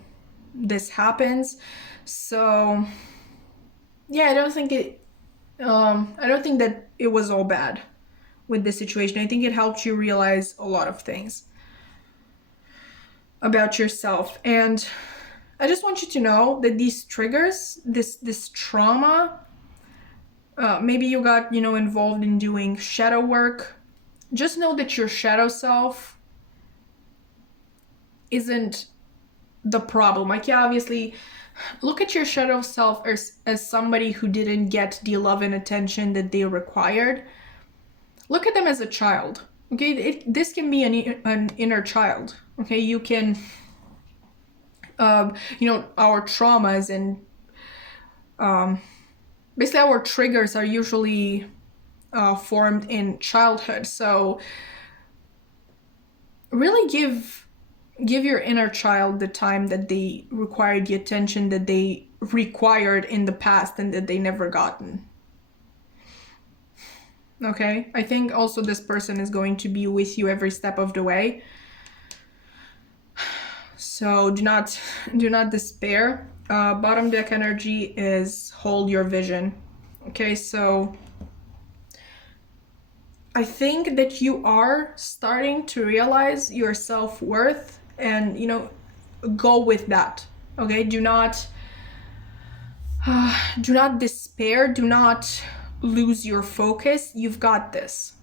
this happens. So yeah, I don't think that it was all bad with this situation. I think it helped you realize a lot of things about yourself. And I just want you to know that these triggers, this trauma, maybe you got, you know, involved in doing shadow work. Just know that your shadow self isn't the problem. Like, yeah, obviously, look at your shadow self as somebody who didn't get the love and attention that they required. Look at them as a child. Okay, this can be an inner child. Okay, you can, you know, our traumas and basically our triggers are usually formed in childhood. So really give your inner child the time that they required, the attention that they required in the past and that they never gotten. Okay, I think also this person is going to be with you every step of the way. So do not despair. Bottom deck energy is hold your vision. Okay, so I think that you are starting to realize your self-worth, and, you know, go with that. Okay, do not despair. Do not lose your focus. You've got this.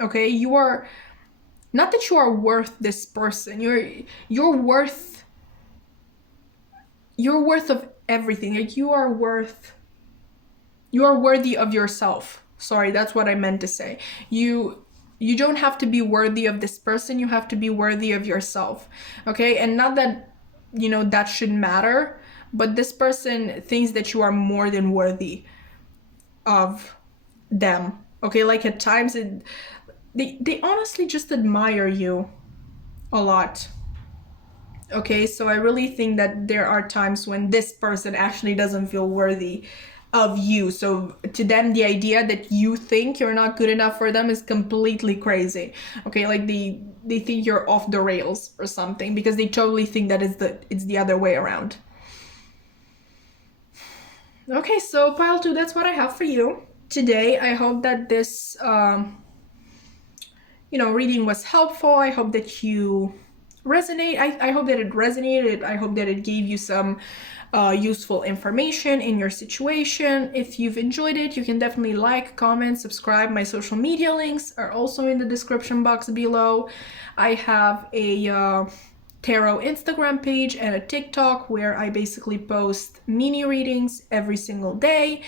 Okay, you are not that you are worth this person. You're worth of everything. Like, you are worthy of yourself. Sorry, that's what I meant to say. You don't have to be worthy of this person. You have to be worthy of yourself. Okay, and not that, you know, that should matter, but this person thinks that you are more than worthy of them. Okay, like at times they honestly just admire you a lot. Okay, so I really think that there are times when this person actually doesn't feel worthy of you. So to them, the idea that you think you're not good enough for them is completely crazy. Okay, like they think you're off the rails or something, because they totally think that it's the other way around. Okay, so pile 2, that's what I have for you today. I hope that this you know, reading was helpful. I hope that you resonate. I hope that it resonated. I hope that it gave you some useful information in your situation. If you've enjoyed it, you can definitely like, comment, subscribe. My social media links are also in the description box below. I have a tarot Instagram page and a TikTok where I basically post mini readings every single day.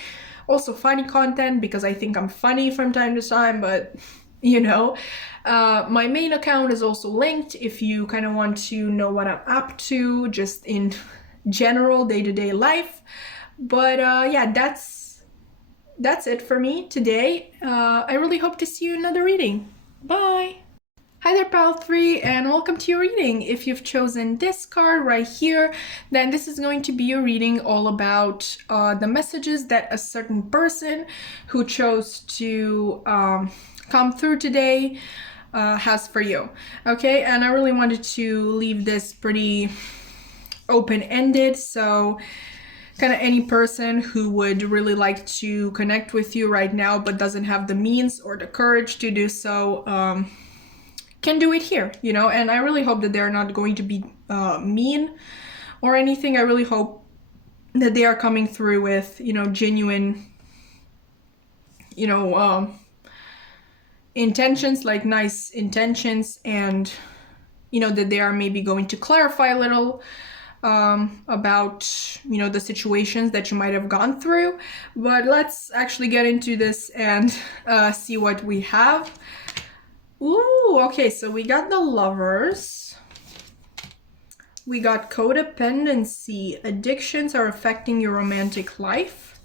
Also funny content, because I think I'm funny from time to time, but you know. My main account is also linked if you kind of want to know what I'm up to just in general day-to-day life. But yeah, that's it for me today. I really hope to see you in another reading. Bye! Hi there, pile 3, and welcome to your reading. If you've chosen this card right here, then this is going to be your reading all about the messages that a certain person who chose to come through today has for you. Okay, and I really wanted to leave this pretty open-ended, so kind of any person who would really like to connect with you right now but doesn't have the means or the courage to do so can do it here, you know. And I really hope that they're not going to be mean or anything. I really hope that they are coming through with, you know, genuine, you know, intentions, like nice intentions, and you know, that they are maybe going to clarify a little about, you know, the situations that you might have gone through. But let's actually get into this and see what we have. Ooh, okay, so we got the Lovers. We got codependency. Addictions are affecting your romantic life.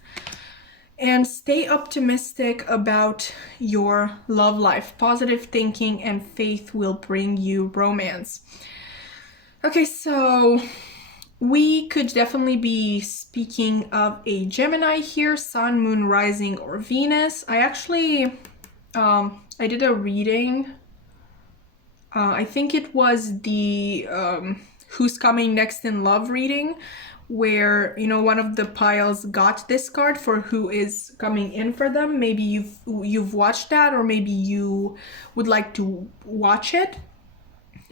And stay optimistic about your love life. Positive thinking and faith will bring you romance. Okay, so we could definitely be speaking of a Gemini here, Sun, Moon, Rising, or Venus. I actually, I did a reading. I think it was the Who's Coming Next in Love reading, where, you know, one of the piles got this card for who is coming in for them. Maybe you've watched that, or maybe you would like to watch it.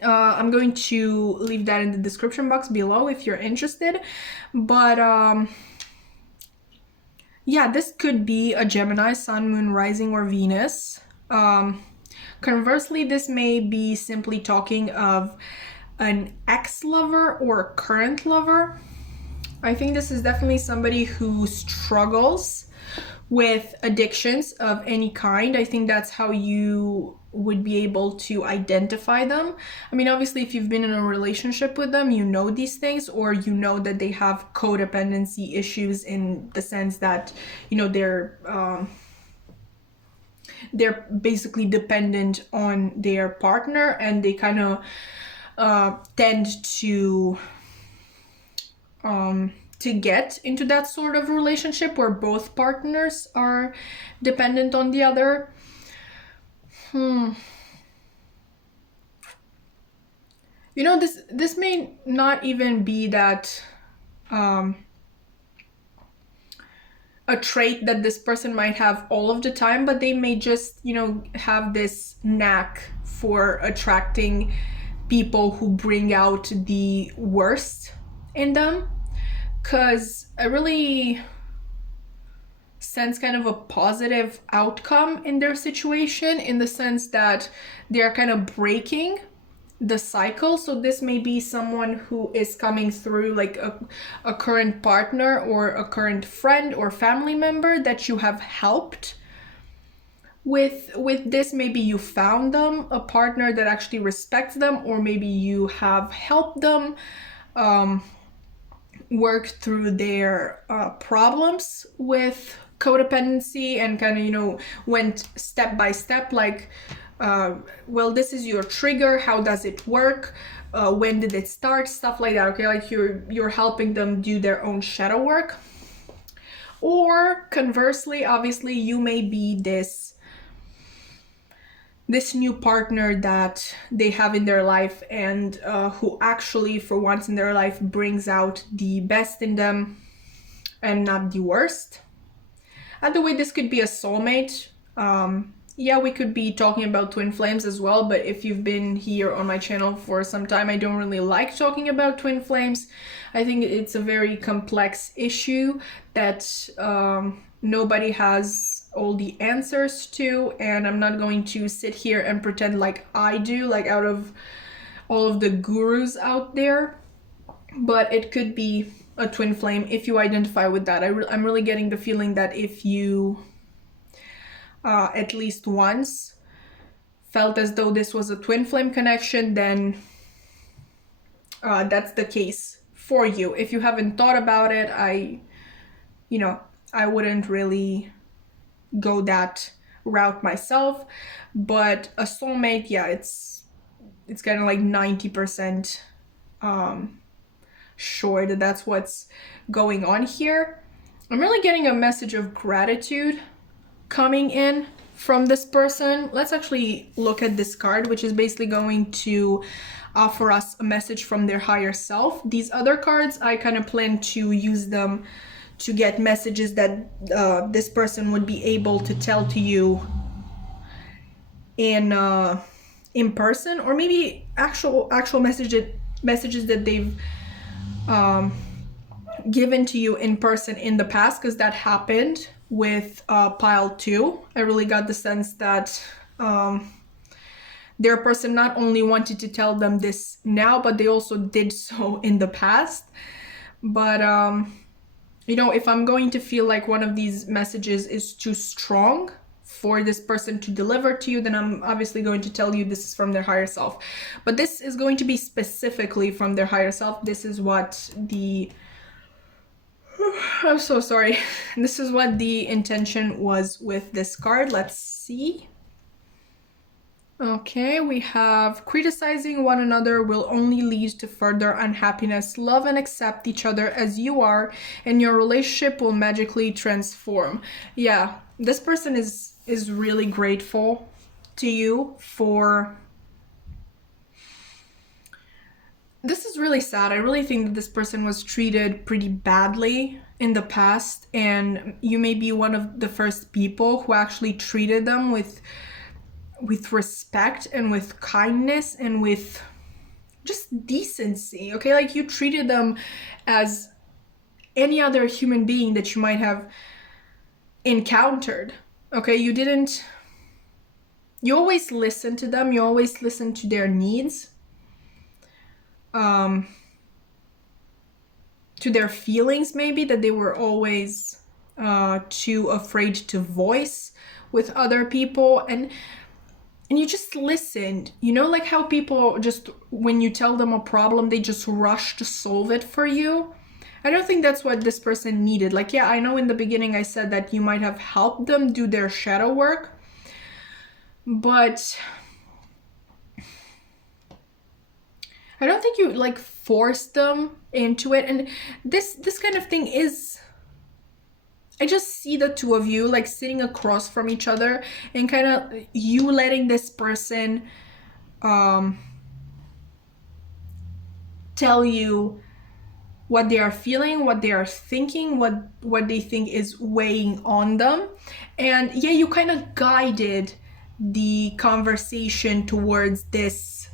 I'm going to leave that in the description box below if you're interested. But yeah, this could be a Gemini, Sun, Moon, Rising, or Venus. Conversely, this may be simply talking of an ex-lover or a current lover. I think this is definitely somebody who struggles with addictions of any kind. I think that's how you would be able to identify them. I mean, obviously, if you've been in a relationship with them, you know these things, or you know that they have codependency issues in the sense that, you know, they're basically dependent on their partner, and they kind of tend to get into that sort of relationship where both partners are dependent on the other. You know, this may not even be that a trait that this person might have all of the time, but they may just, you know, have this knack for attracting people who bring out the worst in them. Because I really sense kind of a positive outcome in their situation, in the sense that they're kind of breaking the cycle. So this may be someone who is coming through, like a current partner or a current friend or family member that you have helped with this. Maybe you found them a partner that actually respects them, or maybe you have helped them work through their problems with codependency, and kind of, you know, went step by step, like, well, this is your trigger, how does it work, when did it start, stuff like that. Okay, like you're helping them do their own shadow work. Or conversely, obviously, you may be this new partner that they have in their life, and who actually, for once in their life, brings out the best in them and not the worst. Either way, this could be a soulmate. Yeah, we could be talking about twin flames as well, but if you've been here on my channel for some time, I don't really like talking about twin flames. I think it's a very complex issue that nobody has all the answers to, and I'm not going to sit here and pretend like I do, like out of all of the gurus out there. But it could be a twin flame if you identify with that. I'm really getting the feeling that if you at least once felt as though this was a twin flame connection, then that's the case for you. If you haven't thought about it, I wouldn't really go that route myself. But a soulmate, yeah, it's kind of like 90% sure that that's what's going on here. I'm really getting a message of gratitude coming in from this person. Let's actually look at this card, which is basically going to offer us a message from their higher self. These other cards, I kind of plan to use them to get messages that this person would be able to tell to you in person, or maybe actual messages that they've given to you in person in the past, because that happened with pile 2. I really got the sense that their person not only wanted to tell them this now, but they also did so in the past. But you know, if I'm going to feel like one of these messages is too strong for this person to deliver to you, then I'm obviously going to tell you this is from their higher self. But this is going to be specifically from their higher self. This is what the I'm so sorry. This is what the intention was with this card. Let's see. Okay, we have criticizing one another will only lead to further unhappiness. Love and accept each other as you are, and your relationship will magically transform. Yeah, this person is really grateful to you for... This is really sad. I really think that this person was treated pretty badly in the past, and you may be one of the first people who actually treated them with respect and with kindness and with just decency, okay? Like, you treated them as any other human being that you might have encountered, okay? You always listened to them, you always listened to their needs, to their feelings maybe, that they were always too afraid to voice with other people, and you just listened. You know, like how people just, when you tell them a problem, they just rush to solve it for you? I don't think that's what this person needed. Like, yeah, I know in the beginning I said that you might have helped them do their shadow work, but I don't think you like forced them into it. And this kind of thing is, I just see the two of you like sitting across from each other and kind of you letting this person tell you what they are feeling, what they are thinking, what they think is weighing on them. And yeah, you kind of guided the conversation towards this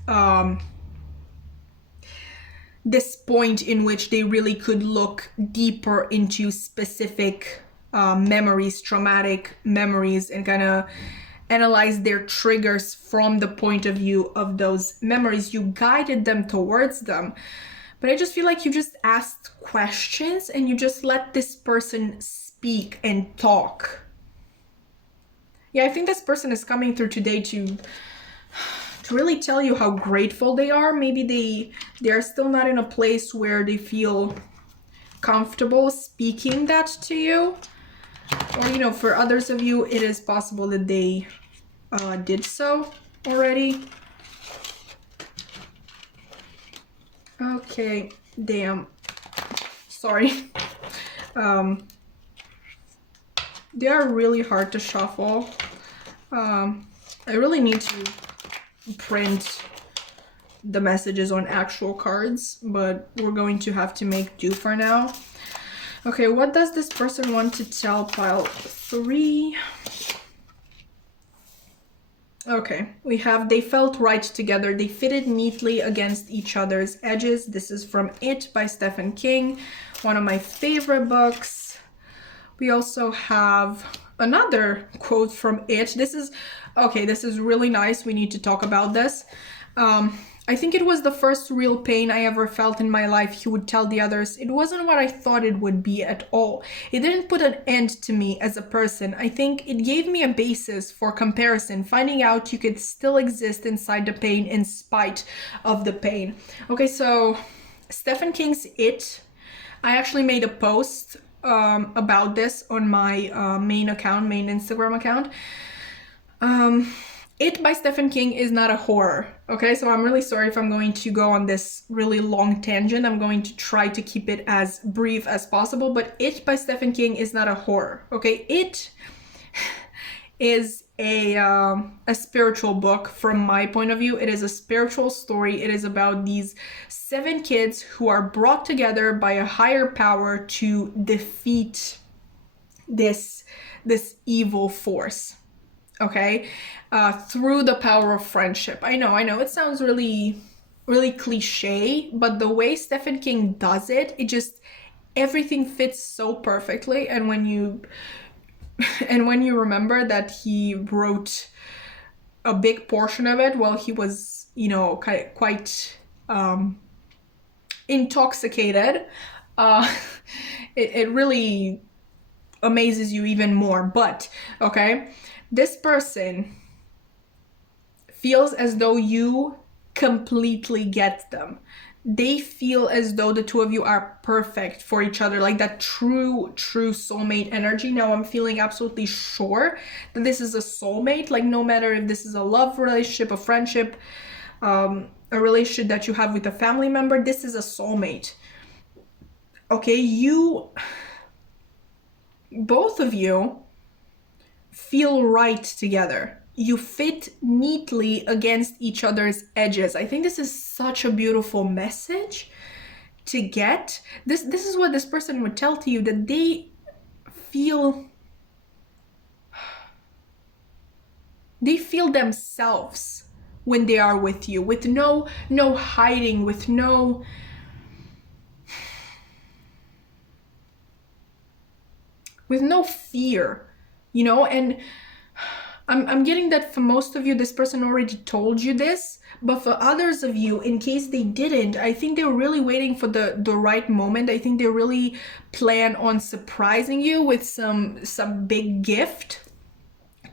this point in which they really could look deeper into specific memories, traumatic memories, and kind of analyze their triggers from the point of view of those memories. You guided them towards them. But I just feel like you just asked questions and you just let this person speak and talk. Yeah, I think this person is coming through today to really tell you how grateful they are. Maybe they are still not in a place where they feel comfortable speaking that to you. Or, you know, for others of you, it is possible that they did so already. Okay, damn. Sorry. They are really hard to shuffle. I really need to print the messages on actual cards, but we're going to have to make do for now. Okay, what does this person want to tell pile 3? Okay, we have they felt right together. They fitted neatly against each other's edges. This is from It by Stephen King, one of my favorite books. We also have another quote from It. This is really nice. We need to talk about this. I think it was the first real pain I ever felt in my life, he would tell the others. It wasn't what I thought it would be at all. It didn't put an end to me as a person. I think it gave me a basis for comparison, finding out you could still exist inside the pain in spite of the pain. Okay, so Stephen King's It. I actually made a post about this on my main Instagram account. It by Stephen King is not a horror, okay? So I'm really sorry if I'm going to go on this really long tangent. I'm going to try to keep it as brief as possible, but It by Stephen King is not a horror, okay? It is a spiritual book from my point of view. It is a spiritual story. It is about these 7 kids who are brought together by a higher power to defeat this evil force, okay? Through the power of friendship. I know, it sounds really, really cliche, but the way Stephen King does it, everything fits so perfectly. And when you remember that he wrote a big portion of it while he was, you know, quite intoxicated, it really amazes you even more. But, okay, this person feels as though you completely get them. they feel as though the two of you are perfect for each other, like that true soulmate energy. Now I'm feeling absolutely sure that this is a soulmate, like no matter if this is a love relationship, a friendship, a relationship that you have with a family member, this is a soulmate. Okay, both of you feel right together. You fit neatly against each other's edges. I think this is such a beautiful message to get. This is what this person would tell to you, that they feel themselves when they are with you, with no hiding, with no fear, you know. And I'm getting that for most of you, this person already told you this, but for others of you, in case they didn't, I think they're really waiting for the right moment. I think they really plan on surprising you with some big gift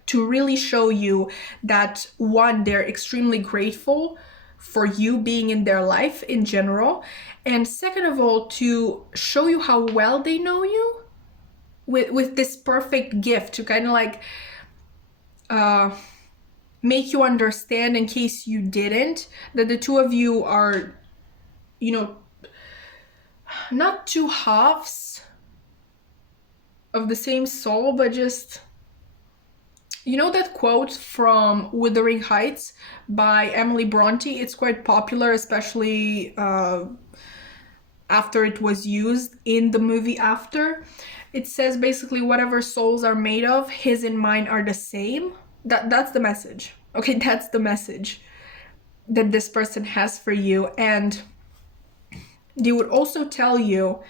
to really show you that, one, they're extremely grateful for you being in their life in general, and second of all, to show you how well they know you with this perfect gift to kind of like make you understand, in case you didn't, that the two of you are, you know, not two halves of the same soul, but just, you know, that quote from Wuthering Heights by Emily Bronte. It's quite popular, especially after it was used in the movie After. It says basically, whatever souls are made of, his and mine are the same. That's the message. Okay, that's the message that this person has for you. And they would also tell you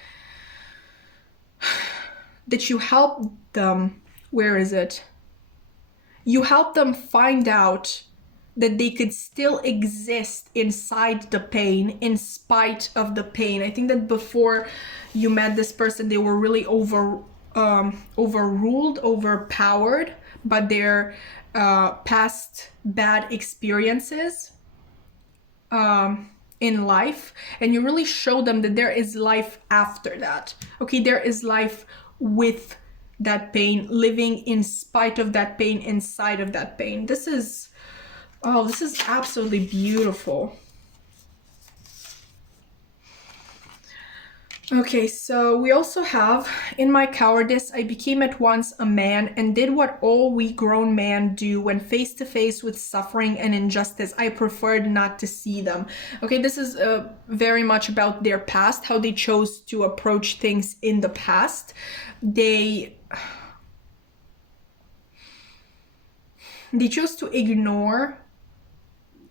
that you help them, where is it? You help them find out that they could still exist inside the pain, in spite of the pain. I think that before you met this person, they were really overruled, overpowered by their past bad experiences in life, and you really show them that there is life after that. Okay, there is life with that pain, living in spite of that pain, inside of that pain. This is absolutely beautiful. Okay, so we also have, in my cowardice, I became at once a man and did what all we grown men do when face to face with suffering and injustice. I preferred not to see them. Okay, this is very much about their past, how they chose to approach things in the past. They chose to ignore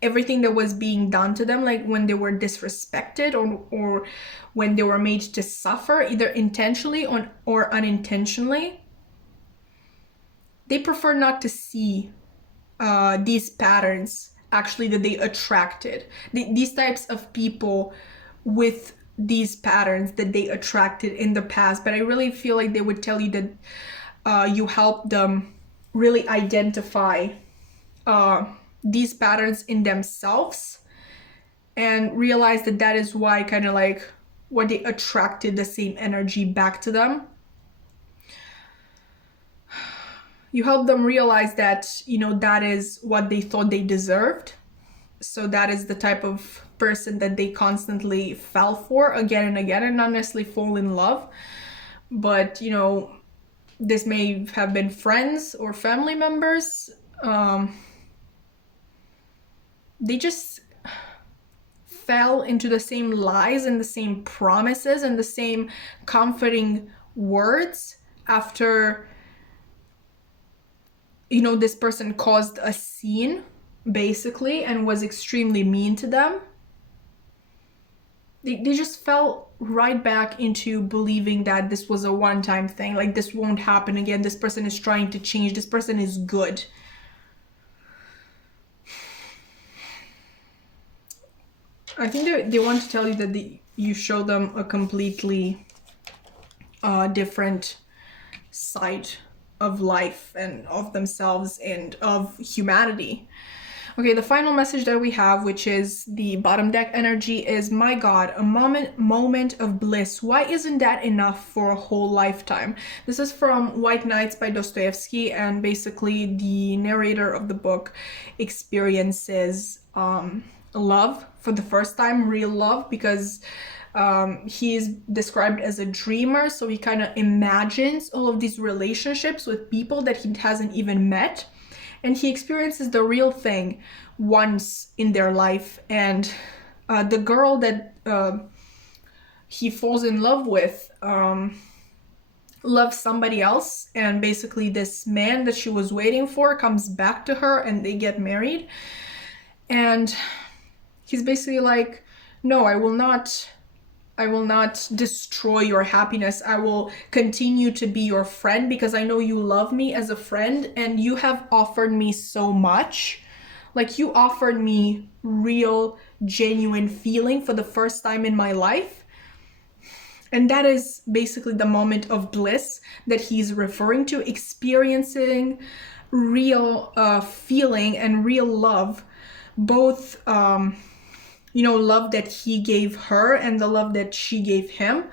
everything that was being done to them, like when they were disrespected or when they were made to suffer, either intentionally or unintentionally. They prefer not to see these patterns actually that they attracted. These types of people with these patterns that they attracted in the past. But I really feel like they would tell you that you help them really identify these patterns in themselves and realize that that is why, kind of like, what they attracted the same energy back to them. You help them realize that, you know, that is what they thought they deserved. So that is the type of person that they constantly fell for again and again, and not necessarily fall in love, but, you know, this may have been friends or family members. They just fell into the same lies and the same promises and the same comforting words after, you know, this person caused a scene basically and was extremely mean to them. They just fell right back into believing that this was a one-time thing, like this won't happen again, this person is trying to change, this person is good. I think they want to tell you that you show them a completely different side of life and of themselves and of humanity. Okay, the final message that we have, which is the bottom deck energy, is, my God, a moment of bliss. Why isn't that enough for a whole lifetime? This is from White Nights by Dostoevsky, and basically the narrator of the book experiences love for the first time, real love, because he is described as a dreamer, so he kind of imagines all of these relationships with people that he hasn't even met, and he experiences the real thing once in their life. And the girl that he falls in love with loves somebody else, and basically this man that she was waiting for comes back to her and they get married. And he's basically like, no, I will not destroy your happiness. I will continue to be your friend because I know you love me as a friend, and you have offered me so much. Like, you offered me real, genuine feeling for the first time in my life. And that is basically the moment of bliss that he's referring to, experiencing real feeling and real love, both love that he gave her and the love that she gave him.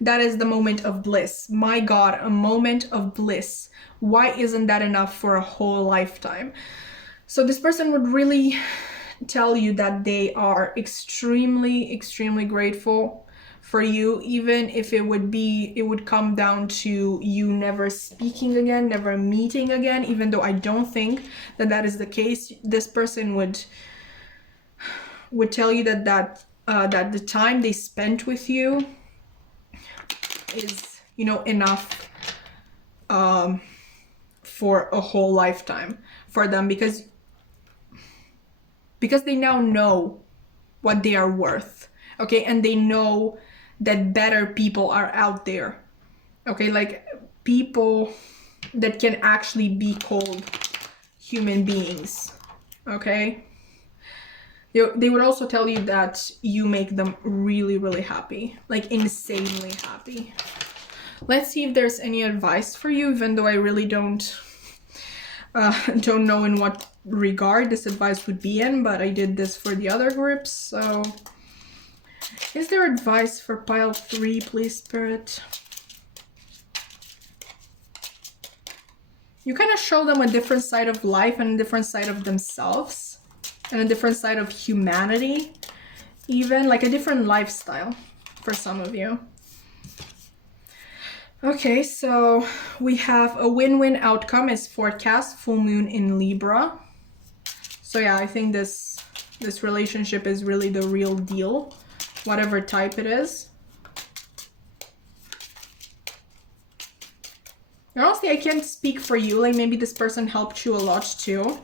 That is the moment of bliss. My God, a moment of bliss. Why isn't that enough for a whole lifetime? So this person would really tell you that they are extremely, extremely grateful for you, even if it would come down to you never speaking again, never meeting again, even though I don't think that that is the case. This person would tell you that the time they spent with you is, enough for a whole lifetime for them, because they now know what they are worth, okay? And they know that better people are out there, okay? Like, people that can actually be called human beings, okay? They would also tell you that you make them really, really happy, like insanely happy. Let's see if there's any advice for you, even though I really don't know in what regard this advice would be in, but I did this for the other groups. So is there advice for pile 3, please, Spirit? You kind of show them a different side of life and a different side of themselves and a different side of humanity, even like a different lifestyle for some of you. Okay, so we have a win-win outcome is forecast, full moon in Libra. So yeah, I think this relationship is really the real deal, whatever type it is. And honestly, I can't speak for you. Like, maybe this person helped you a lot too.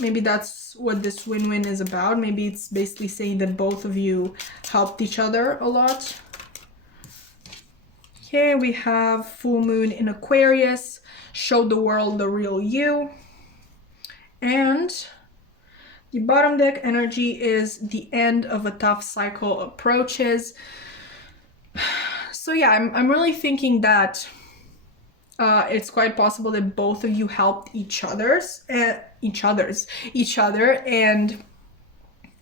Maybe that's what this win-win is about. Maybe it's basically saying that both of you helped each other a lot. Okay, we have full moon in Aquarius, show the world the real you. And the bottom deck energy is the end of a tough cycle approaches. So yeah, I'm really thinking that it's quite possible that both of you helped each other, and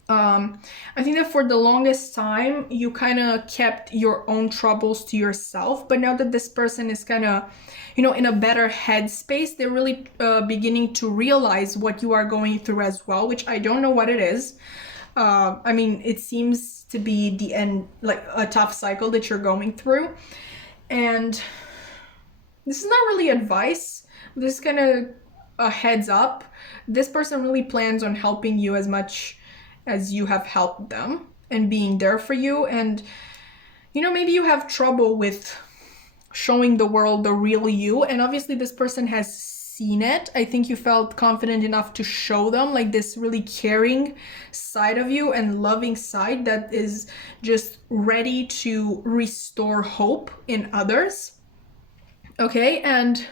I think that for the longest time you kind of kept your own troubles to yourself, but now that this person is kind of, in a better headspace, they're really beginning to realize what you are going through as well, which I don't know what it is. I mean, it seems to be the end, like a tough cycle that you're going through, and this is not really advice. This is kind of a heads up. This person really plans on helping you as much as you have helped them and being there for you. And, maybe you have trouble with showing the world the real you. And obviously this person has seen it. I think you felt confident enough to show them like this really caring side of you and loving side that is just ready to restore hope in others. Okay, and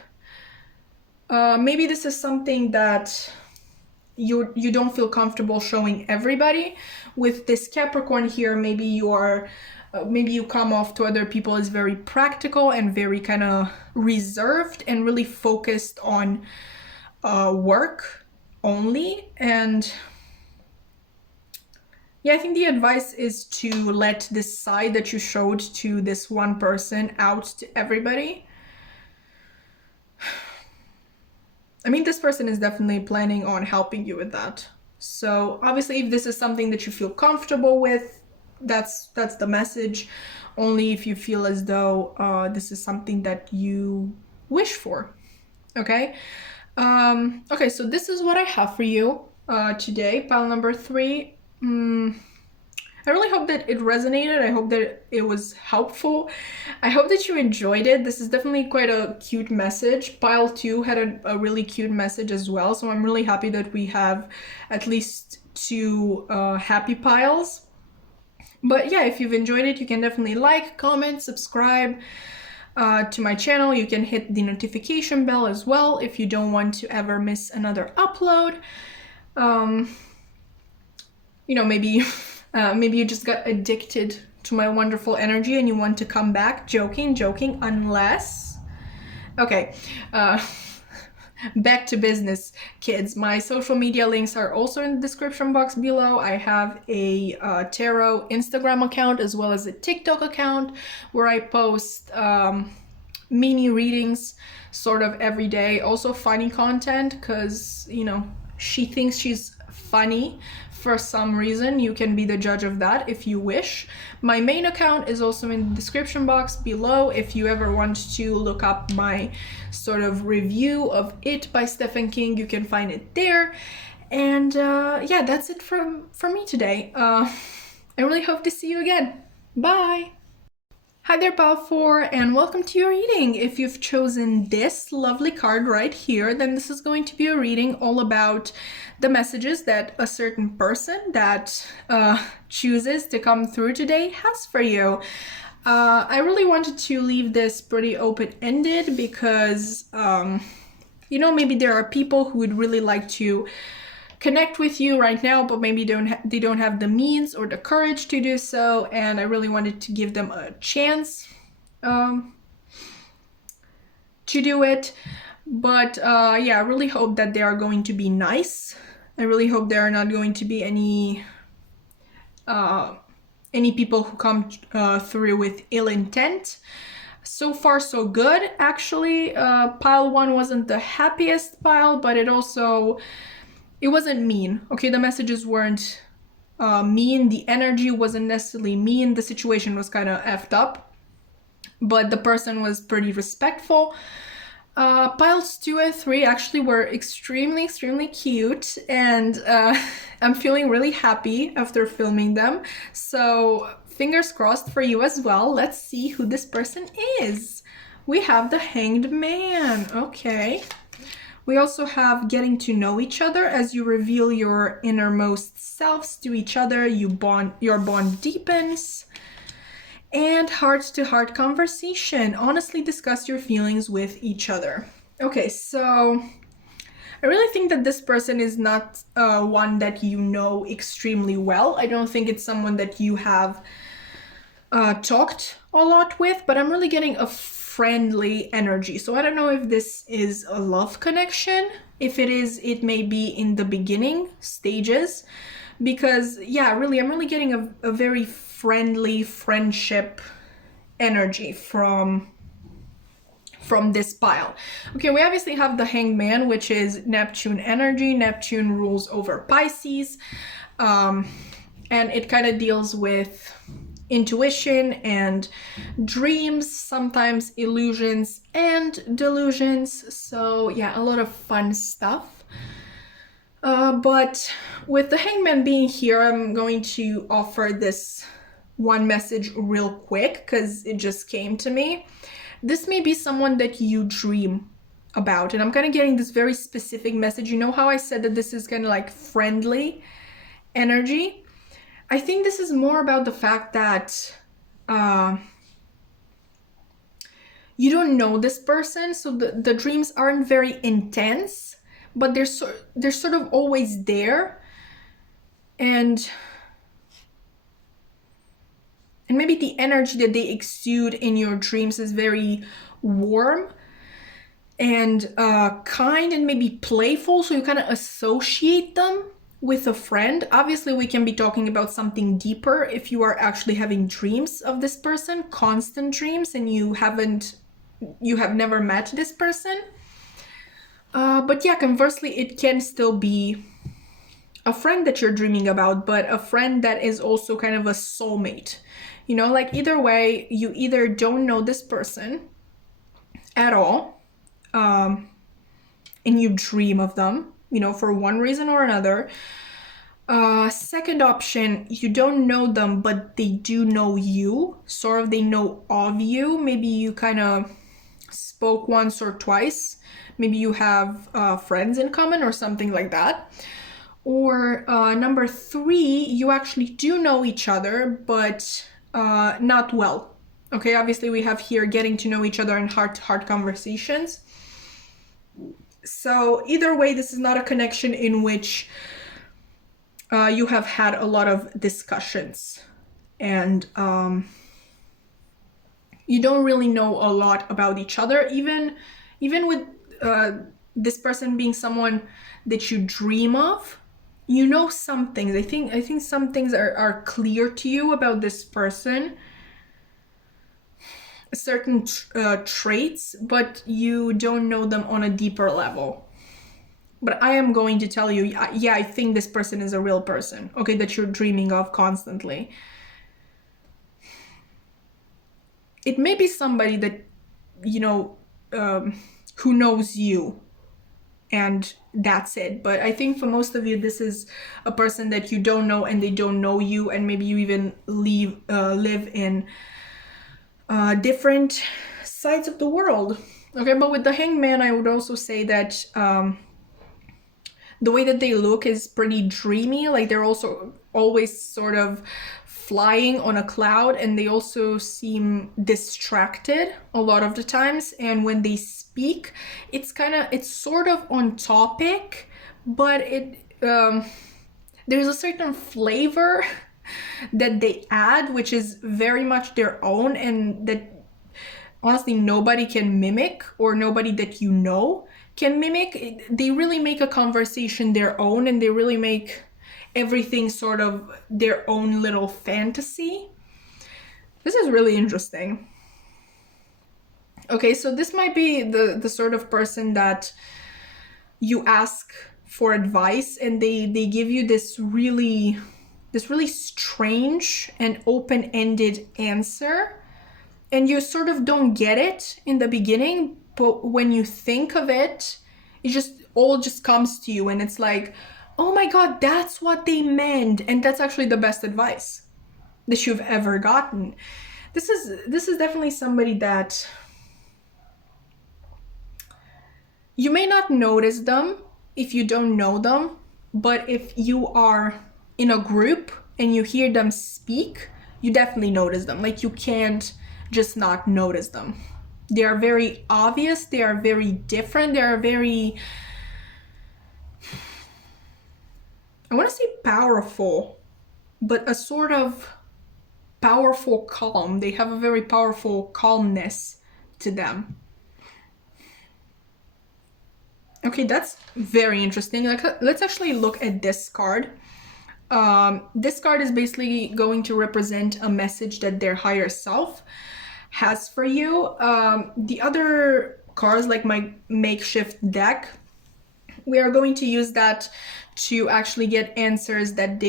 maybe this is something that you don't feel comfortable showing everybody. With this Capricorn here, maybe you come off to other people as very practical and very kind of reserved and really focused on work only. And yeah, I think the advice is to let this side that you showed to this one person out to everybody. I mean, this person is definitely planning on helping you with that. So obviously, if this is something that you feel comfortable with, that's the message. Only if you feel as though this is something that you wish for. Okay. Okay, so this is what I have for you today, pile number 3. I really hope that it resonated. I hope that it was helpful. I hope that you enjoyed it. This is definitely quite a cute message. Pile 2 had a really cute message as well, so I'm really happy that we have at least 2 happy piles. But yeah, if you've enjoyed it, you can definitely like, comment, subscribe to my channel. You can hit the notification bell as well if you don't want to ever miss another upload. You know, maybe you just got addicted to my wonderful energy and you want to come back. Joking, unless... Okay, back to business, kids. My social media links are also in the description box below. I have a tarot Instagram account as well as a TikTok account where I post mini readings sort of every day. Also funny content because, you know, she thinks she's funny for some reason. You can be the judge of that if you wish. My main account is also in the description box below if you ever want to look up my sort of review of It by Stephen King. You can find it there. And yeah, that's it for me today. I really hope to see you again. Bye! Hi there, Pile 4, and welcome to your reading. If you've chosen this lovely card right here, then this is going to be a reading all about the messages that a certain person that chooses to come through today has for you. I really wanted to leave this pretty open-ended because, you know, maybe there are people who would really like to connect with you right now, but maybe they don't have the means or the courage to do so, and I really wanted to give them a chance to do it. But yeah, I really hope that they are going to be nice. I really hope there are not going to be any people who come through with ill intent. So far so good, actually. Pile 1 wasn't the happiest pile, but it wasn't mean. Okay, the messages weren't mean. The energy wasn't necessarily mean. The situation was kind of effed up, but the person was pretty respectful. Piles 2 and 3 actually were extremely cute, and I'm feeling really happy after filming them. So fingers crossed for you as well. Let's see who this person is. We have the Hanged Man. Okay. We also have getting to know each other. As you reveal your innermost selves to each other, your bond deepens. And heart-to-heart conversation. Honestly discuss your feelings with each other. Okay, so I really think that this person is not one that you know extremely well. I don't think it's someone that you have talked a lot with, but I'm really getting a friendly energy. So I don't know if this is a love connection. If it is, it may be in the beginning stages, because yeah, really, I'm really getting a very friendly friendship energy from this pile. Okay, we obviously have the Hanged Man, which is Neptune energy. Neptune rules over Pisces, and it kind of deals with intuition and dreams, sometimes illusions and delusions. So yeah, a lot of fun stuff. But with the Hangman being here, I'm going to offer this one message real quick because it just came to me. This may be someone that you dream about, and I'm kind of getting this very specific message. You know how I said that this is kind of like friendly energy? I think this is more about the fact that you don't know this person, so the dreams aren't very intense, but they're sort of always there, and maybe the energy that they exude in your dreams is very warm, and kind and maybe playful, so you kind of associate them with a friend. Obviously, we can be talking about something deeper if you are actually having dreams of this person, constant dreams, and you have never met this person. But yeah, conversely, it can still be a friend that you're dreaming about, but a friend that is also kind of a soulmate. You know, like either way, you either don't know this person at all, and you dream of them, you know, for one reason or another. Second option, you don't know them, but they do know you. Sort of, they know of you. Maybe you kind of spoke once or twice. Maybe you have friends in common or something like that. Or number 3, you actually do know each other, but not well. Okay, obviously we have here getting to know each other in heart-to-heart conversations. So either way, this is not a connection in which you have had a lot of discussions, and you don't really know a lot about each other, even with this person being someone that you dream of. You know some things. I think some things are clear to you about this person, certain traits, but you don't know them on a deeper level. But I am going to tell you, yeah, I think this person is a real person, okay, that you're dreaming of constantly. It may be somebody that, you know, who knows you, and that's it. But I think for most of you, this is a person that you don't know and they don't know you, and maybe you even live in different sides of the world. Okay, but with the Hangman, I would also say that the way that they look is pretty dreamy. Like they're also always sort of flying on a cloud, and they also seem distracted a lot of the times. And when they speak, it's sort of on topic, but there's a certain flavor that they add, which is very much their own, and that honestly nobody can mimic, or nobody that you know can mimic. They really make a conversation their own, and they really make everything sort of their own little fantasy. This is really interesting. Okay, so this might be the sort of person that you ask for advice, and they give you this really strange and open-ended answer, and you sort of don't get it in the beginning, but when you think of it, it just comes to you, and it's like, oh my god, that's what they meant, and that's actually the best advice that you've ever gotten. This is definitely somebody that you may not notice them if you don't know them, but if you are in a group and you hear them speak, you definitely notice them. Like you can't just not notice them. They are very obvious, they are very different, they are very, I want to say powerful, but a sort of powerful calm. They have a very powerful calmness to them. Okay, that's very interesting. Let's actually look at this card. This card is basically going to represent a message that their higher self has for you. The other cards, like my makeshift deck, we are going to use that to actually get messages that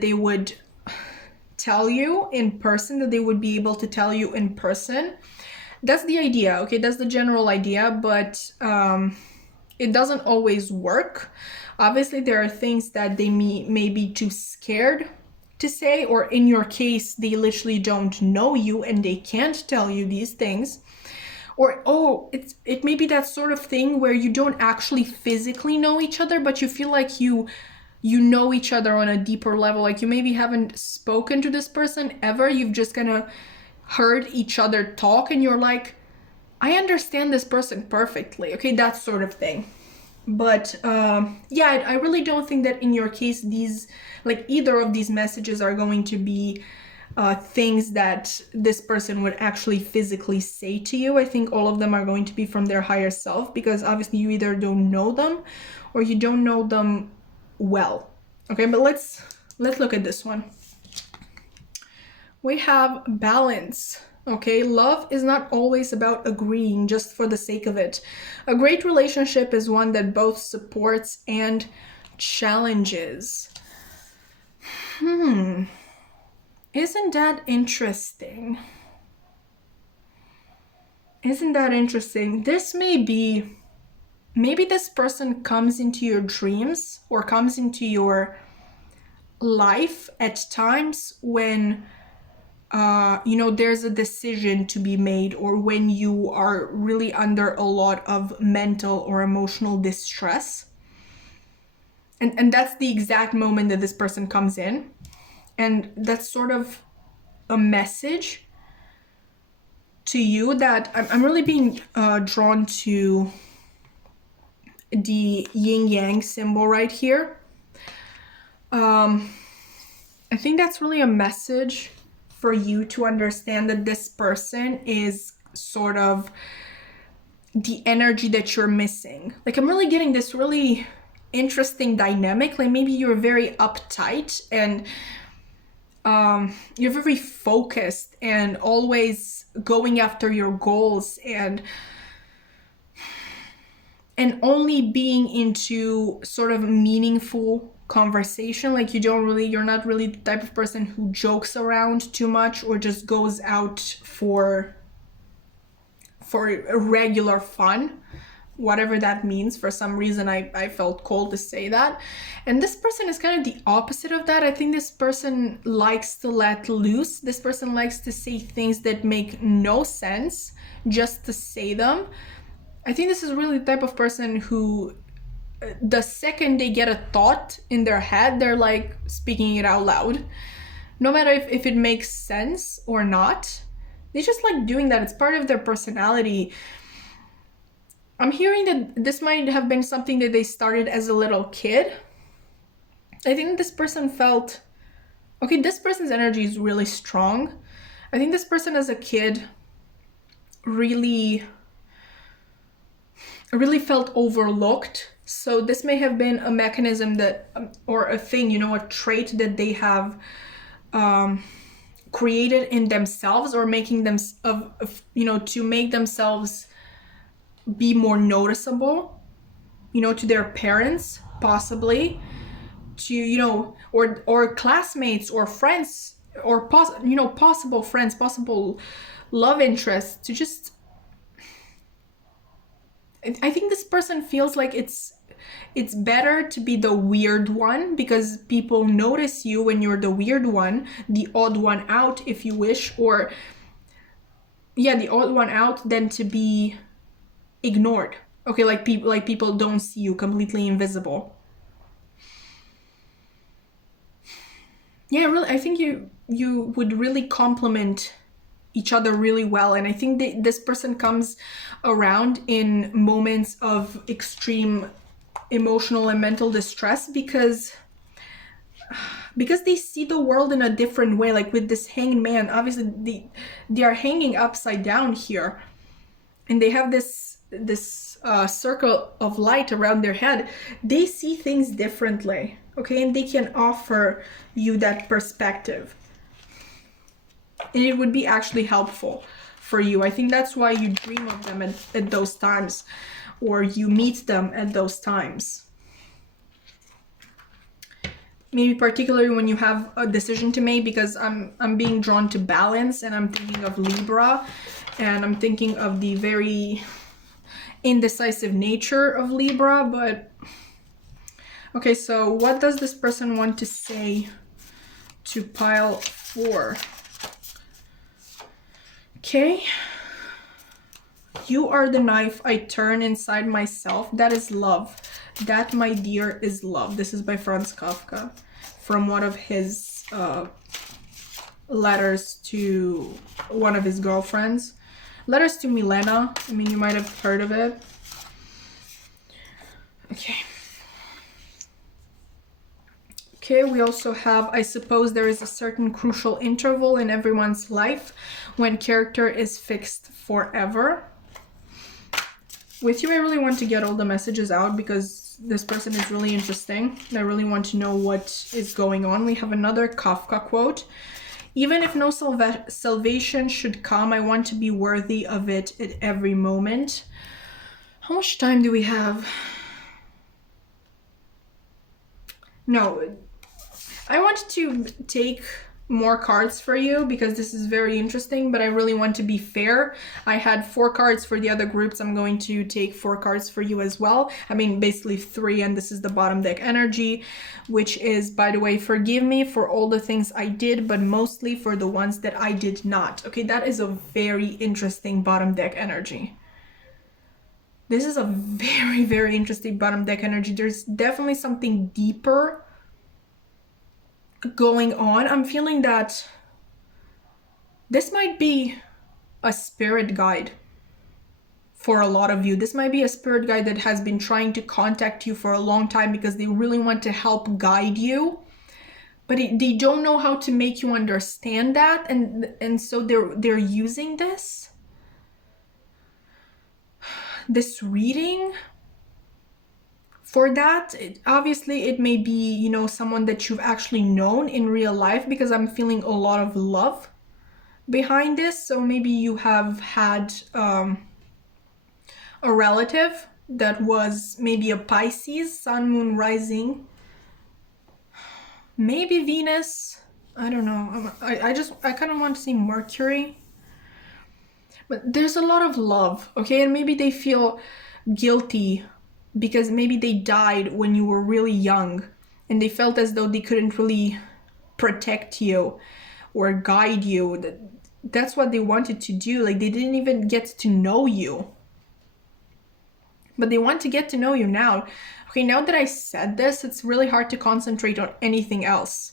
they would tell you in person, that they would be able to tell you in person. That's the idea, okay? That's the general idea, but it doesn't always work. Obviously, there are things that they may be too scared to say, or in your case, they literally don't know you and they can't tell you these things. Or, it may be that sort of thing where you don't actually physically know each other, but you feel like you know each other on a deeper level. Like you maybe haven't spoken to this person ever. You've just kind of heard each other talk, and you're like, I understand this person perfectly. Okay, that sort of thing. But yeah, I really don't think that in your case, either of these messages are going to be things that this person would actually physically say to you. I think all of them are going to be from their higher self, because obviously you either don't know them or you don't know them well. Okay, but let's look at this one. We have balance. Okay, love is not always about agreeing just for the sake of it. A great relationship is one that both supports and challenges. Isn't that interesting? Isn't that interesting? This may be, maybe this person comes into your dreams or comes into your life at times when there's a decision to be made, or when you are really under a lot of mental or emotional distress. And that's the exact moment that this person comes in. And that's sort of a message to you that I'm really being drawn to the yin yang symbol right here. I think that's really a message for you to understand that this person is sort of the energy that you're missing. Like, I'm really getting this really interesting dynamic. Like, maybe you're very uptight and you're very focused and always going after your goals and only being into sort of meaningful conversation. Like, you're not really the type of person who jokes around too much or just goes out for regular fun, whatever that means. For some reason I felt called to say that. And this person is kind of the opposite of that. I think this person likes to let loose. This person likes to say things that make no sense just to say them. I think this is really the type of person who, the second they get a thought in their head, they're like speaking it out loud. No matter if it makes sense or not. They just like doing that. It's part of their personality. I'm hearing that this might have been something that they started as a little kid. I think this person felt, okay, this person's energy is really strong. I think this person as a kid really felt overlooked. So this may have been a mechanism that, or a thing, a trait that they have created in themselves, or making them, to make themselves be more noticeable, to their parents, possibly, to, or classmates or friends, or possible friends, possible love interests, to just, I think this person feels like it's better to be the weird one, because people notice you when you're the weird one, the odd one out, if you wish, or the odd one out, than to be ignored. Okay, like people don't see you, completely invisible. Yeah, really, I think you would really complement each other really well. And I think that this person comes around in moments of extreme emotional and mental distress, because they see the world in a different way. Like with this hanged man, obviously they are hanging upside down here, and they have this circle of light around their head. They see things differently, okay, and they can offer you that perspective, and it would be actually helpful for you. I think that's why you dream of them at those times, or you meet them at those times. Maybe particularly when you have a decision to make, because I'm being drawn to balance, and I'm thinking of Libra, and I'm thinking of the very indecisive nature of Libra. But okay, so what does this person want to say to pile 4? Okay. You are the knife I turn inside myself. That is love. That, my dear, is love. This is by Franz Kafka, from one of his letters to one of his girlfriends. Letters to Milena. I mean, you might have heard of it. Okay. Okay, we also have, I suppose there is a certain crucial interval in everyone's life when character is fixed forever. With you, I really want to get all the messages out because this person is really interesting. I really want to know what is going on. We have another Kafka quote. Even if no salvation should come, I want to be worthy of it at every moment. How much time do we have? No, I want to take more cards for you because this is very interesting, but I really want to be fair. I had 4 cards for the other groups. I'm going to take 4 cards for you as well. I mean, basically 3, and this is the bottom deck energy, which is, by the way, forgive me for all the things I did, but mostly for the ones that I did not. Okay, that is a very interesting bottom deck energy. This is a very, very interesting bottom deck energy. There's definitely something deeper going on. I'm feeling that this might be a spirit guide for a lot of you. This might be a spirit guide that has been trying to contact you for a long time because they really want to help guide you, but they don't know how to make you understand that, and so they're using this reading for that. Obviously it may be, you know, someone that you've actually known in real life, because I'm feeling a lot of love behind this. So maybe you have had a relative that was maybe a Pisces, sun, moon, rising, maybe Venus. I don't know. I kind of want to see Mercury. But there's a lot of love, okay? And maybe they feel guilty because maybe they died when you were really young and they felt as though they couldn't really protect you or guide you. That's what they wanted to do. Like, they didn't even get to know you, but they want to get to know you now. Okay, now that I said this, it's really hard to concentrate on anything else.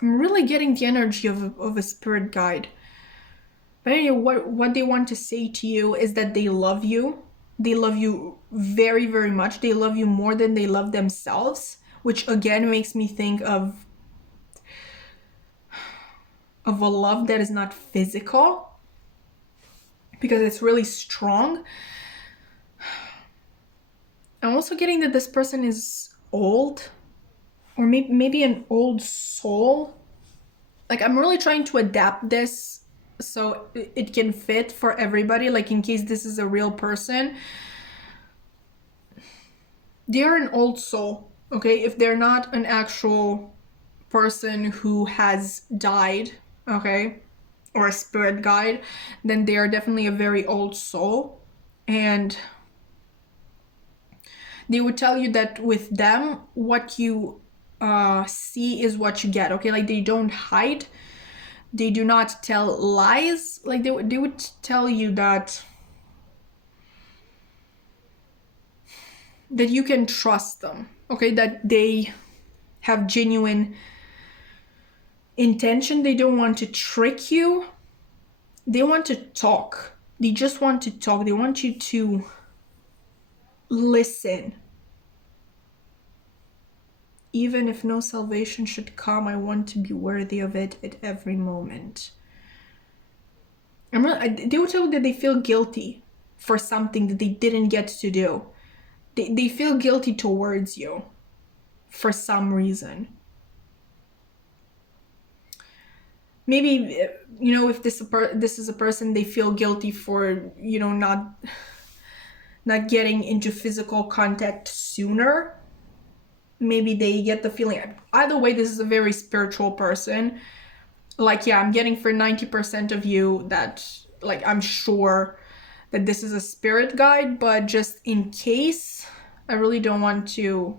I'm really getting the energy of a spirit guide. But anyway, what they want to say to you is that they love you. They love you very, very much. They love you more than they love themselves, which again makes me think of a love that is not physical, because it's really strong. I'm also getting that this person is old, or maybe an old soul. Like, I'm really trying to adapt this so it can fit for everybody, like in case this is a real person. They're an old soul, okay? If they're not an actual person who has died, okay, or a spirit guide, then they are definitely a very old soul. And they would tell you that with them, what you see is what you get, okay? Like, they don't hide. They do not tell lies. Like, they would tell you that you can trust them, okay? That they have genuine intention. They don't want to trick you. They want to talk. They just want to talk. They want you to listen. Even if no salvation should come, I want to be worthy of it at every moment. They would tell you that they feel guilty for something that they didn't get to do. They feel guilty towards you for some reason. Maybe, you know, if this is a person, they feel guilty for, you know, not getting into physical contact sooner. Maybe they get the feeling, either way, this is a very spiritual person. Like, yeah, I'm getting for 90% of you that, like, I'm sure that this is a spirit guide, but just in case, I really don't want to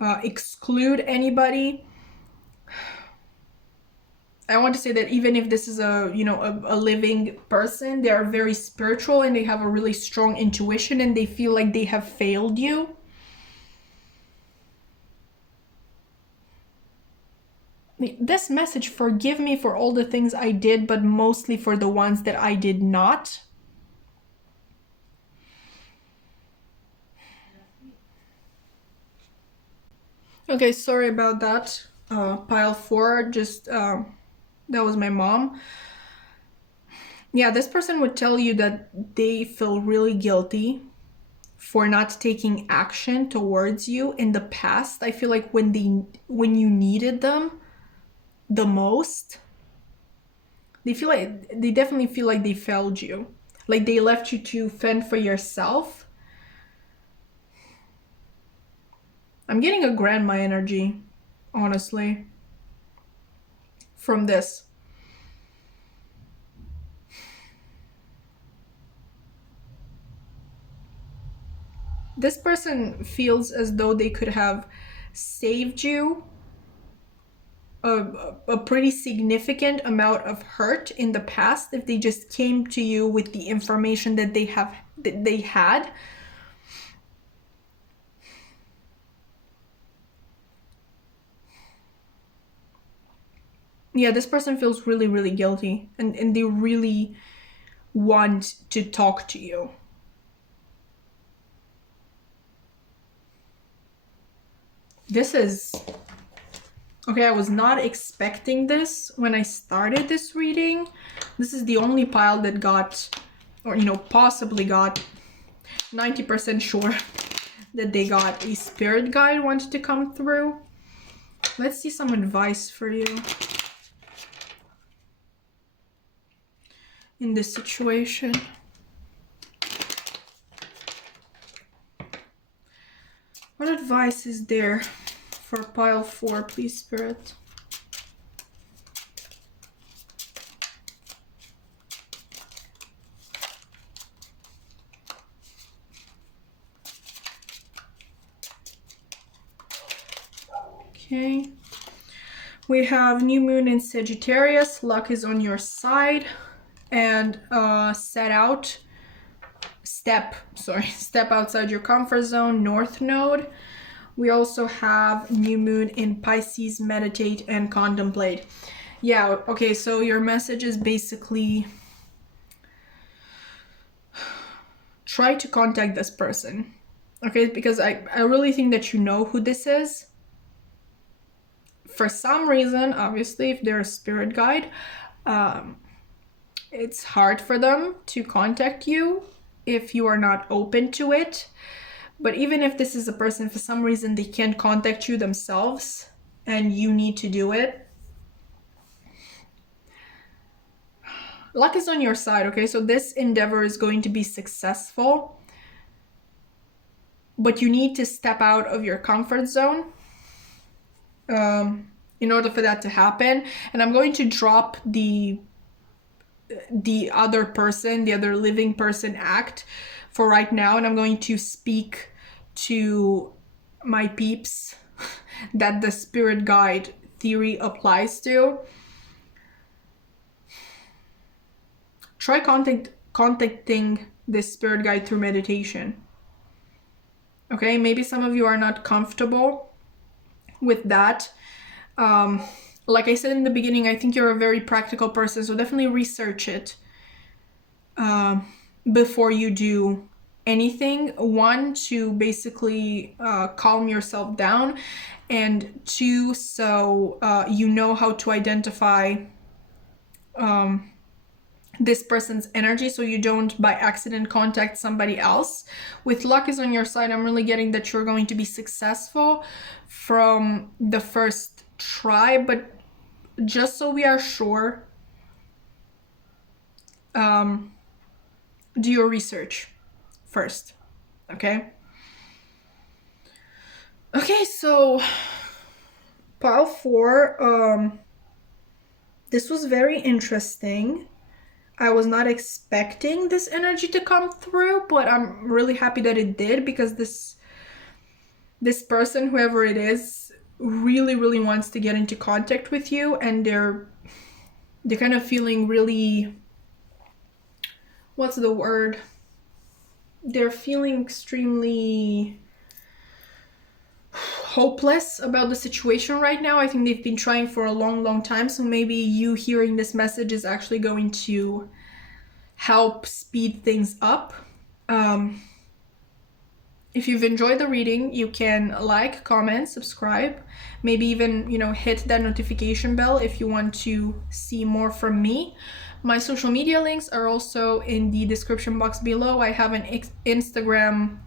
exclude anybody. I want to say that even if this is a living person, they are very spiritual and they have a really strong intuition and they feel like they have failed you. This message, forgive me for all the things I did, but mostly for the ones that I did not. Okay, sorry about that. Pile 4, just that was my mom. Yeah, this person would tell you that they feel really guilty for not taking action towards you in the past. I feel like when you needed them the most, they definitely feel like they failed you. Like they left you to fend for yourself. I'm getting a grandma energy, honestly, from this. This person feels as though they could have saved you a pretty significant amount of hurt in the past if they just came to you with the information that they had. Yeah, this person feels really, really guilty, and they really want to talk to you. This is... Okay, I was not expecting this when I started this reading. This is the only pile that got, or possibly got, 90% sure that they got a spirit guide wanted to come through. Let's see some advice for you in this situation. What advice is there for pile 4, please, Spirit? Okay. We have new moon in Sagittarius. Luck is on your side. And step outside your comfort zone, North Node. We also have new moon in Pisces, meditate and contemplate. Yeah, okay, so your message is basically try to contact this person, okay? Because I really think that you know who this is. For some reason, obviously, if they're a spirit guide, it's hard for them to contact you if you are not open to it. But even if this is a person, for some reason, they can't contact you themselves and you need to do it. Luck is on your side, okay? So this endeavor is going to be successful, but you need to step out of your comfort zone in order for that to happen. And I'm going to drop the other person, the other living person act for right now, and I'm going to speak to my peeps that the spirit guide theory applies to. Try contacting this spirit guide through meditation. Okay, maybe some of you are not comfortable with that. Like I said in the beginning, I think you're a very practical person, so definitely research it before you do anything. 1, to basically calm yourself down, and 2, so you know how to identify this person's energy, so you don't by accident contact somebody else. With luck is on your side, I'm really getting that you're going to be successful from the first try, but just so we are sure, do your research first, okay? Okay, so pile 4, this was very interesting. I was not expecting this energy to come through, but I'm really happy that it did, because this person, whoever it is, really, really wants to get into contact with you, and they're kind of feeling really, what's the word? They're feeling extremely hopeless about the situation right now. I think they've been trying for a long, long time, so maybe you hearing this message is actually going to help speed things up. if you've enjoyed the reading, you can like, comment, subscribe, maybe even, hit that notification bell if you want to see more from me. My social media links are also in the description box below. I have an Instagram,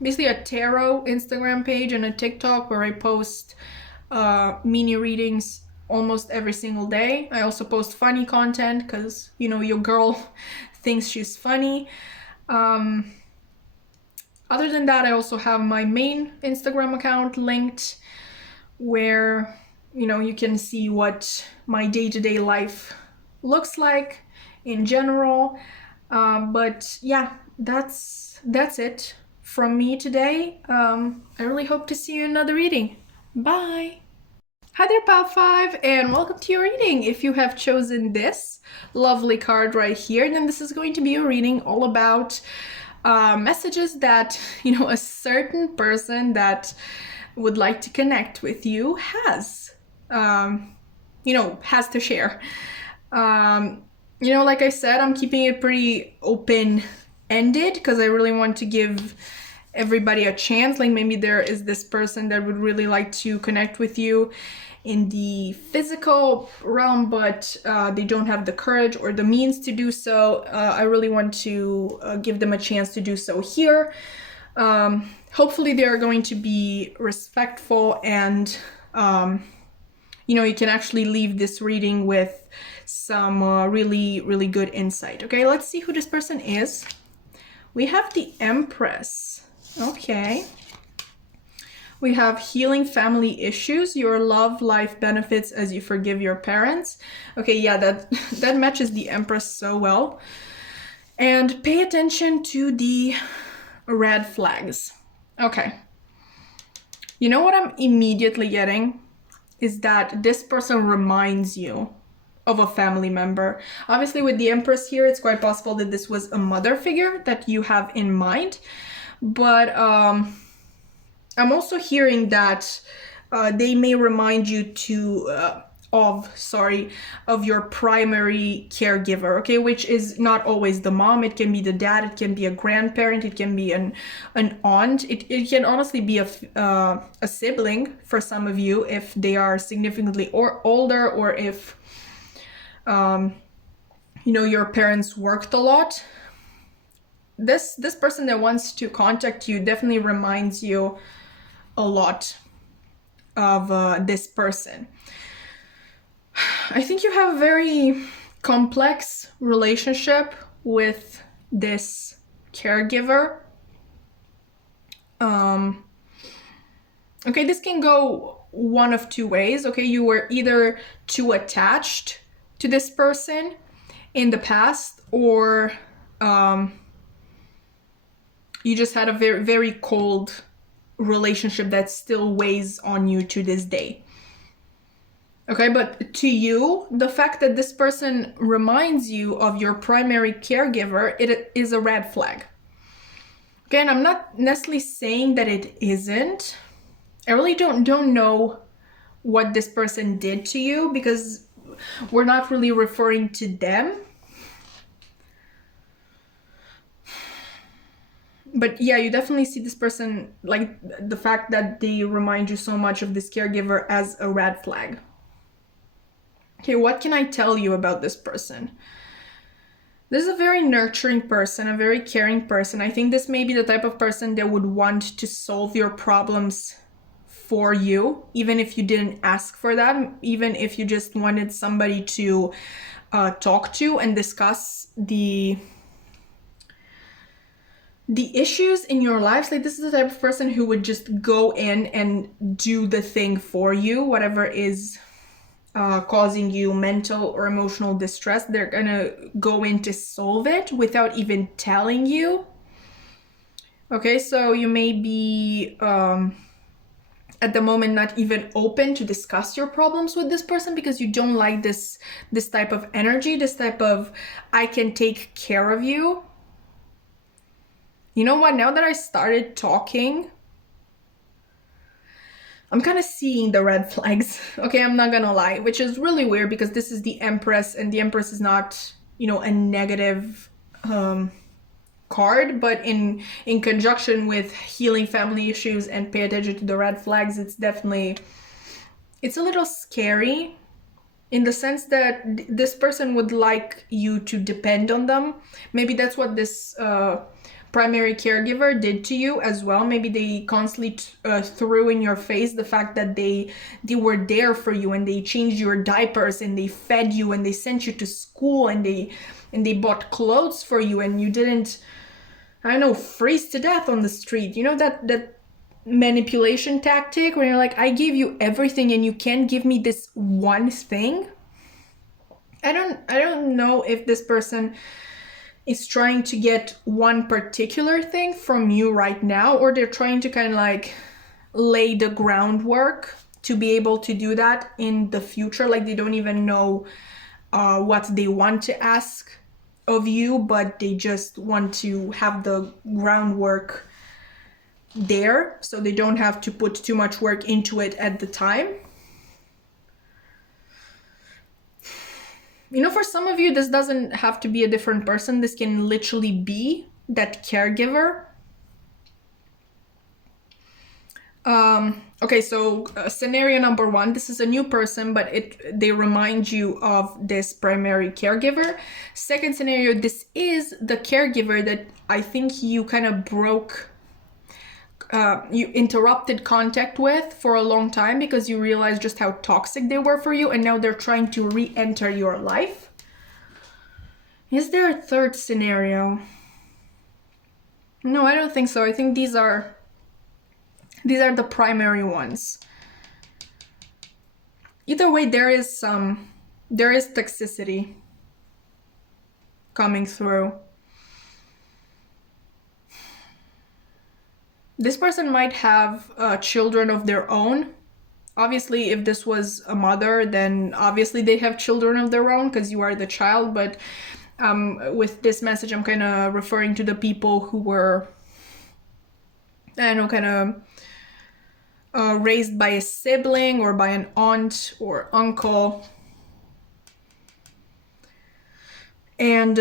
basically a tarot Instagram page, and a TikTok where I post mini readings almost every single day. I also post funny content because, your girl thinks she's funny. Other than that, I also have my main Instagram account linked where, you can see what my day-to-day life looks like in general. But yeah, that's it from me today. I really hope to see you in another reading. Bye! Hi there, Pal 5, and welcome to your reading. If you have chosen this lovely card right here, then this is going to be a reading all about messages that, a certain person that would like to connect with you has to share. Like I said, I'm keeping it pretty open-ended because I really want to give everybody a chance. Like, maybe there is this person that would really like to connect with you in the physical realm, but they don't have the courage or the means to do so. I really want to give them a chance to do so here. Hopefully they are going to be respectful, and you can actually leave this reading with some really, really good insight. Okay, let's see who this person is. We have the Empress. Okay. We have healing family issues, your love life benefits as you forgive your parents. Okay, yeah, that matches the Empress so well. And pay attention to the red flags. Okay. You know what I'm immediately getting is that this person reminds you of a family member. Obviously, with the Empress here, it's quite possible that this was a mother figure that you have in mind. But I'm also hearing that they may remind you of your primary caregiver, okay, which is not always the mom. It can be the dad, it can be a grandparent, it can be an aunt. It can honestly be a sibling for some of you if they are significantly older, or if your parents worked a lot. This person that wants to contact you definitely reminds you a lot of this person. I think you have a very complex relationship with this caregiver. Okay, this can go one of two ways. Okay, you were either too attached to this person in the past, or you just had a very, very cold relationship that still weighs on you to this day. Okay, but to you, the fact that this person reminds you of your primary caregiver, it is a red flag. Okay, and I'm not necessarily saying that it isn't. I really don't know what this person did to you, because we're not really referring to them. But yeah, you definitely see this person, like the fact that they remind you so much of this caregiver, as a red flag. Okay, what can I tell you about this person? This is a very nurturing person, a very caring person. I think this may be the type of person that would want to solve your problems for you, even if you didn't ask for that, even if you just wanted somebody to talk to and discuss the issues in your lives. Like, this is the type of person who would just go in and do the thing for you, whatever is causing you mental or emotional distress. They're gonna go in to solve it without even telling you. Okay, so you may be at the moment not even open to discuss your problems with this person because you don't like this type of energy, this type of I can take care of you. You know what? Now that I started talking, I'm kind of seeing the red flags. Okay, I'm not gonna lie, which is really weird because this is the Empress, and the Empress is not, a negative card, but in conjunction with healing family issues and pay attention to the red flags, it's a little scary in the sense that this person would like you to depend on them. Maybe that's what this primary caregiver did to you as well. Maybe they constantly threw in your face the fact that they were there for you, and they changed your diapers, and they fed you, and they sent you to school, and they bought clothes for you, and you didn't, I don't know, freeze to death on the street. You know, that manipulation tactic where you're like, I gave you everything and you can't give me this one thing. I don't know if this person is trying to get one particular thing from you right now, or they're trying to kind of like lay the groundwork to be able to do that in the future. Like they don't even know what they want to ask of you, but they just want to have the groundwork there so they don't have to put too much work into it at the time. You know, for some of you, this doesn't have to be a different person. This can literally be that caregiver. Okay, so scenario number one, this is a new person, but they remind you of this primary caregiver. Second scenario, this is the caregiver that I think you kind of you interrupted contact with for a long time because you realized just how toxic they were for you, and now they're trying to re-enter your life. Is there a third scenario? No, I don't think so. I think these are the primary ones. Either way, there is toxicity coming through. This person might have children of their own. Obviously, if this was a mother, then obviously they have children of their own because you are the child. But with this message, I'm kind of referring to the people who were, I don't know, kind of raised by a sibling or by an aunt or uncle. And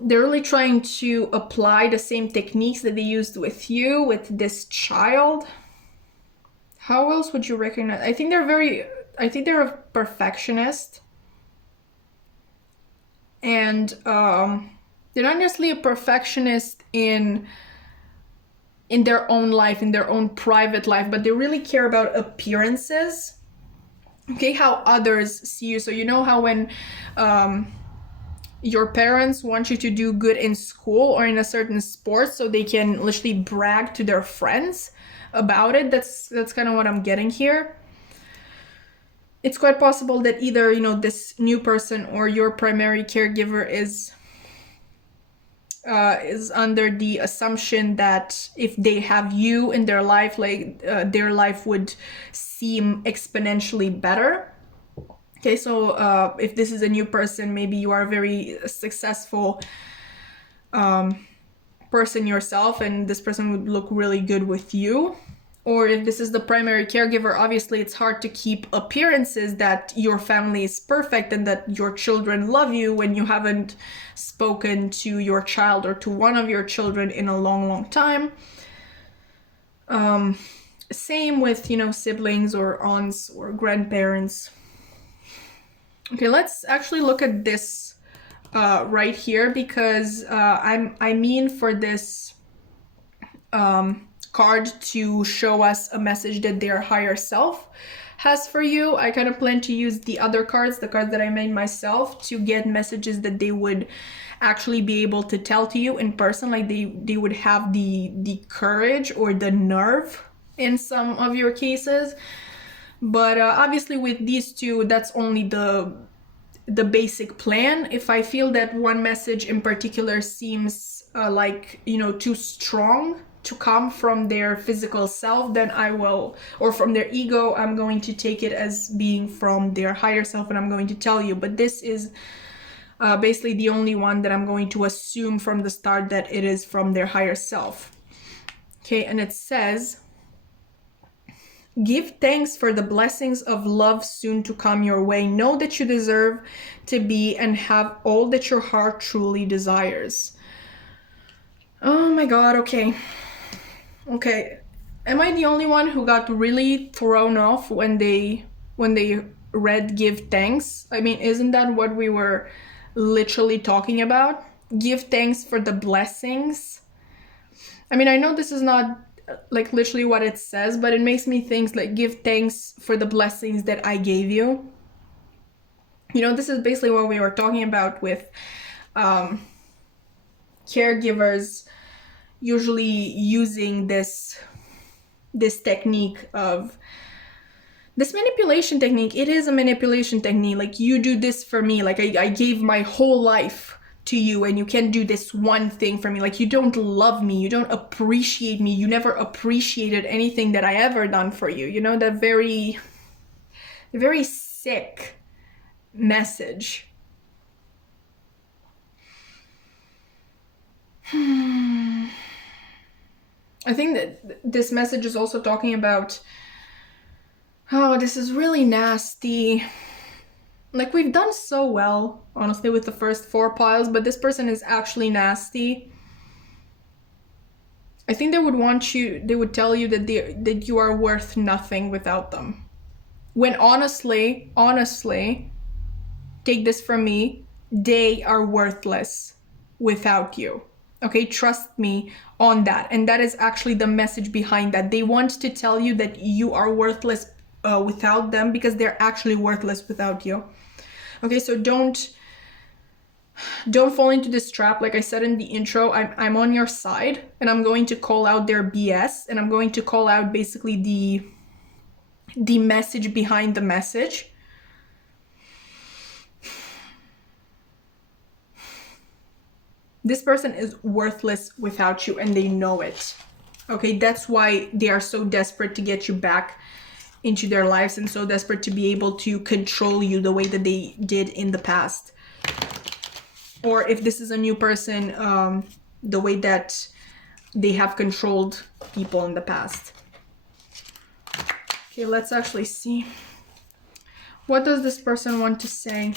they're really trying to apply the same techniques that they used with you, with this child. How else would you recognize? I think they're a perfectionist. And they're not necessarily a perfectionist in their own life, in their own private life, but they really care about appearances. Okay, how others see you. So you know how when your parents want you to do good in school or in a certain sport so they can literally brag to their friends about it. That's kind of what I'm getting here. It's quite possible that either, you know, this new person or your primary caregiver is under the assumption that if they have you in their life, like their life would seem exponentially better. Okay, so if this is a new person, maybe you are a very successful person yourself, and this person would look really good with you. Or if this is the primary caregiver, obviously it's hard to keep appearances that your family is perfect and that your children love you when you haven't spoken to your child or to one of your children in a long, long time. Same with, you know, siblings or aunts or grandparents. Okay, let's actually look at this right here, because I mean for this card to show us a message that their higher self has for you. I kind of plan to use the other cards, the cards that I made myself, to get messages that they would actually be able to tell to you in person. Like they would have the courage or the nerve in some of your cases. But obviously with these two, that's only the basic plan. If I feel that one message in particular seems like, you know, too strong to come from their physical self, then I will, or from their ego, I'm going to take it as being from their higher self and I'm going to tell you. But this is basically the only one that I'm going to assume from the start that it is from their higher self. Okay, and it says, give thanks for the blessings of love soon to come your way. Know that you deserve to be and have all that your heart truly desires. Oh my god, okay. Okay. Am I the only one who got really thrown off when they read give thanks? I mean, isn't that what we were literally talking about? Give thanks for the blessings. I mean, I know this is not like literally what it says, but it makes me think like give thanks for the blessings that I gave you. You know, this is basically what we were talking about with caregivers usually using this technique of this manipulation technique. It is a manipulation technique. Like, you do this for me, like I gave my whole life to you and you can't do this one thing for me. Like, you don't love me, you don't appreciate me, you never appreciated anything that I ever done for you. You know, that very sick message. I think that this message is also talking about, oh, this is really nasty. Like, we've done so well, honestly, with the first 4 piles, but this person is actually nasty. I think they would tell you that you are worth nothing without them. When honestly, take this from me, they are worthless without you. Okay, trust me on that. And that is actually the message behind that. They want to tell you that you are worthless without them, because they're actually worthless without you. Okay, so don't fall into this trap. Like I said in the intro, I'm on your side, and I'm going to call out their BS, and I'm going to call out basically the message behind the message. This person is worthless without you, and they know it. Okay, that's why they are so desperate to get you back into their lives, and so desperate to be able to control you the way that they did in the past. Or if this is a new person, the way that they have controlled people in the past. Okay, let's actually see. What does this person want to say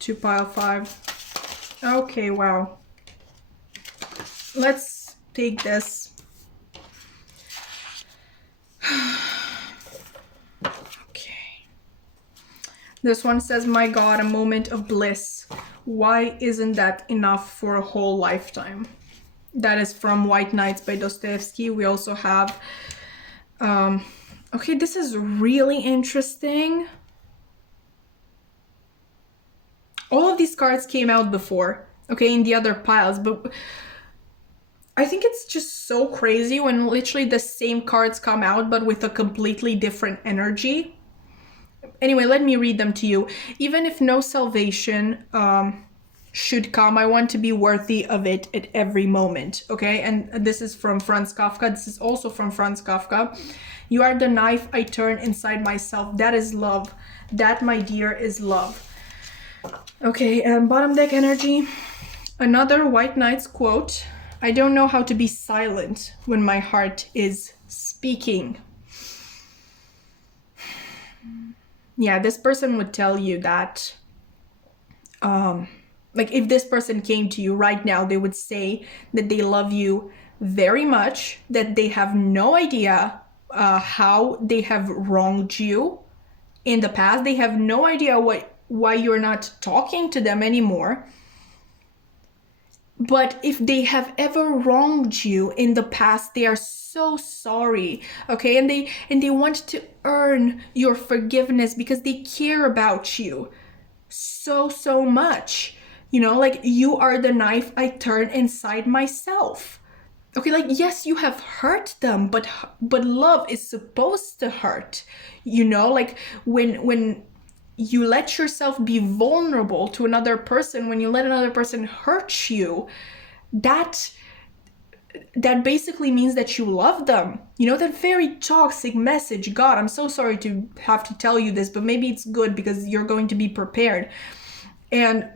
to pile 5? Okay, wow. Let's take this. Okay. This one says, my God, a moment of bliss. Why isn't that enough for a whole lifetime? That is from White Nights by Dostoevsky. We also have, okay, this is really interesting. All of these cards came out before, okay, in the other piles, but I think it's just so crazy when literally the same cards come out, but with a completely different energy. Anyway, let me read them to you. Even if no salvation should come, I want to be worthy of it at every moment, okay? And this is from Franz Kafka. This is also from Franz Kafka. You are the knife I turn inside myself. That is love. That, my dear, is love. Okay, and bottom deck energy. Another White Knights quote. I don't know how to be silent when my heart is speaking. Yeah, this person would tell you that, like, if this person came to you right now, they would say that they love you very much, that they have no idea how they have wronged you in the past. They have no idea why you're not talking to them anymore. But if they have ever wronged you in the past, they are so sorry, okay? And they want to earn your forgiveness because they care about you so much. You know, like, you are the knife I turn inside myself. Okay, like, yes, you have hurt them, but love is supposed to hurt. You know, like, when you let yourself be vulnerable to another person, when you let another person hurt you, that basically means that you love them. You know, that very toxic message. God, I'm so sorry to have to tell you this, but maybe it's good because you're going to be prepared. And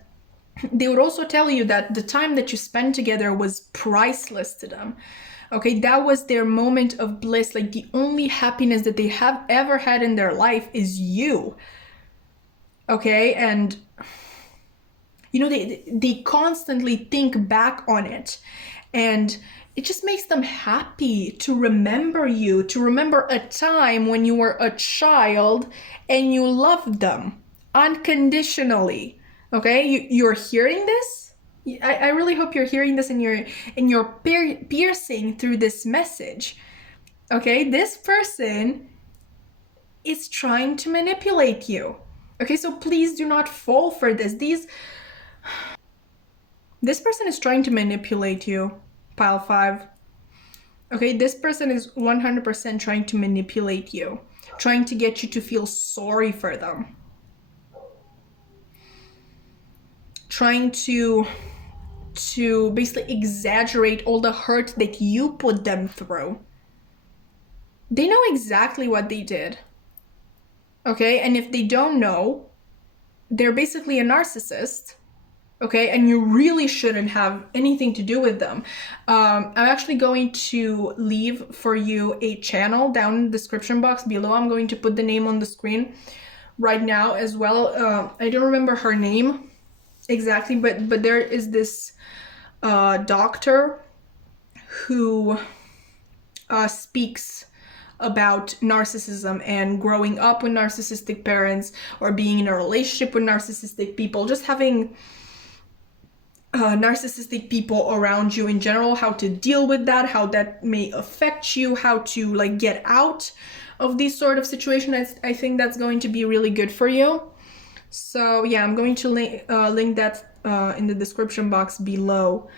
they would also tell you that the time that you spent together was priceless to them. Okay, that was their moment of bliss. Like, the only happiness that they have ever had in their life is you. Okay, and you know, they constantly think back on it, And it just makes them happy to remember you, to remember a time when you were a child and you loved them unconditionally. Okay, you're hearing this. I really hope you're hearing this and you're piercing through this message. Okay, this person is trying to manipulate you. Okay, so please do not fall for this. This person is trying to manipulate you, pile 5. Okay, this person is 100% trying to manipulate you, trying to get you to feel sorry for them, trying to basically exaggerate all the hurt that you put them through. They know exactly what they did. Okay, and if they don't know, they're basically a narcissist. Okay, and you really shouldn't have anything to do with them. I'm actually going to leave for you a channel down in the description box below. I'm going to put the name on the screen right now as well. I don't remember her name exactly, but there is this doctor who speaks about narcissism and growing up with narcissistic parents, or being in a relationship with narcissistic people, just having narcissistic people around you in general, how to deal with that, how that may affect you, how to like get out of these sort of situations. I think that's going to be really good for you. So yeah, I'm going to link that in the description box below.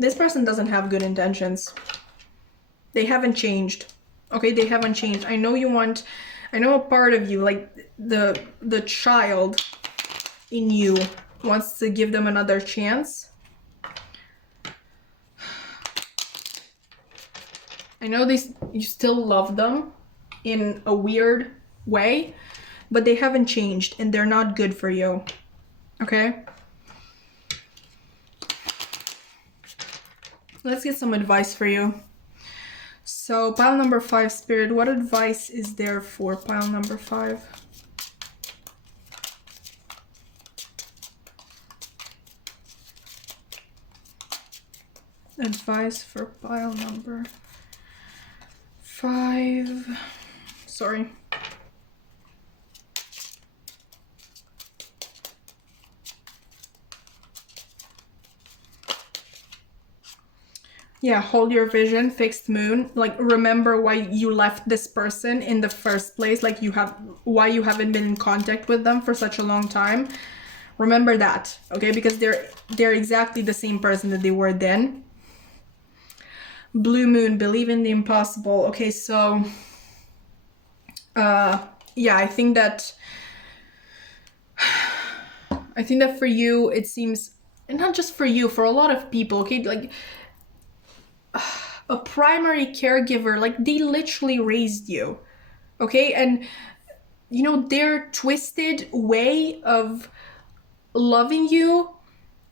This person doesn't have good intentions. They haven't changed. Okay, they haven't changed. I know a part of you, like the child in you, wants to give them another chance. I know you still love them in a weird way, but they haven't changed and they're not good for you. Okay? Let's get some advice for you. So pile number 5, Spirit, what advice is there for pile number 5? Advice for pile number 5. Sorry. Yeah, hold your vision, fixed moon. Like, remember why you left this person in the first place. Like, why you haven't been in contact with them for such a long time. Remember that, okay? Because they're exactly the same person that they were then. Blue moon, believe in the impossible. Okay, so yeah, I think that for you, it seems, and not just for you, for a lot of people, okay, like a primary caregiver, like they literally raised you, okay? And you know, their twisted way of loving you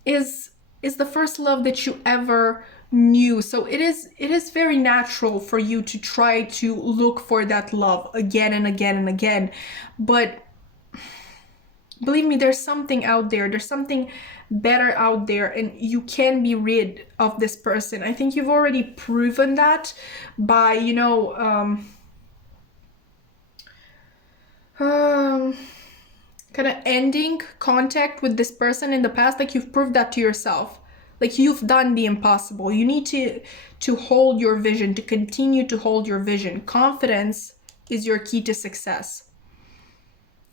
is the first love that you ever knew. So it is very natural for you to try to look for that love again and again and again. But believe me, there's something out there. There's something better out there, and you can be rid of this person. I think you've already proven that by, you know, kind of ending contact with this person in the past. Like, you've proved that to yourself. Like, you've done the impossible. You need to hold your vision, to continue to hold your vision. Confidence is your key to success.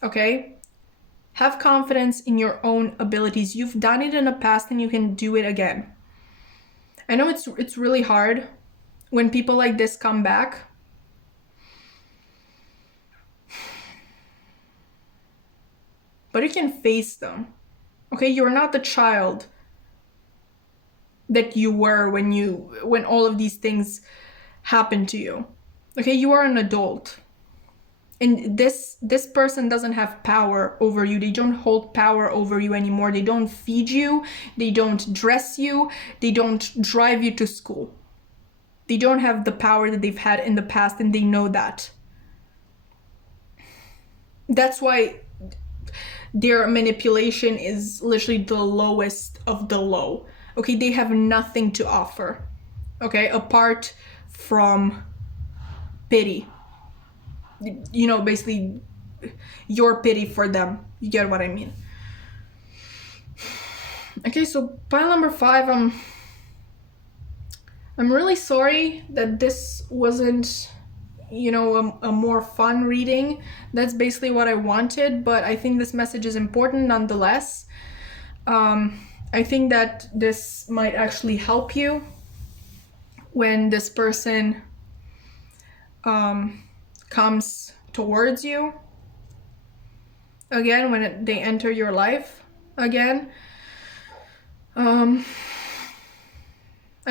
Okay? Have confidence in your own abilities. You've done it in the past and you can do it again. I know it's really hard when people like this come back. But you can face them. Okay? You're not the child that you were when all of these things happened to you. Okay? You are an adult. And this person doesn't have power over you. They don't hold power over you anymore. They don't feed you. They don't dress you. They don't drive you to school. They don't have the power that they've had in the past, and they know that. That's why their manipulation is literally the lowest of the low. Okay, they have nothing to offer, okay, apart from pity. You know, basically your pity for them. You get what I mean? Okay, so pile number 5, I'm really sorry that this wasn't, you know, a more fun reading. That's basically what I wanted, but I think this message is important nonetheless. I think that this might actually help you when this person comes towards you again, when they enter your life again. I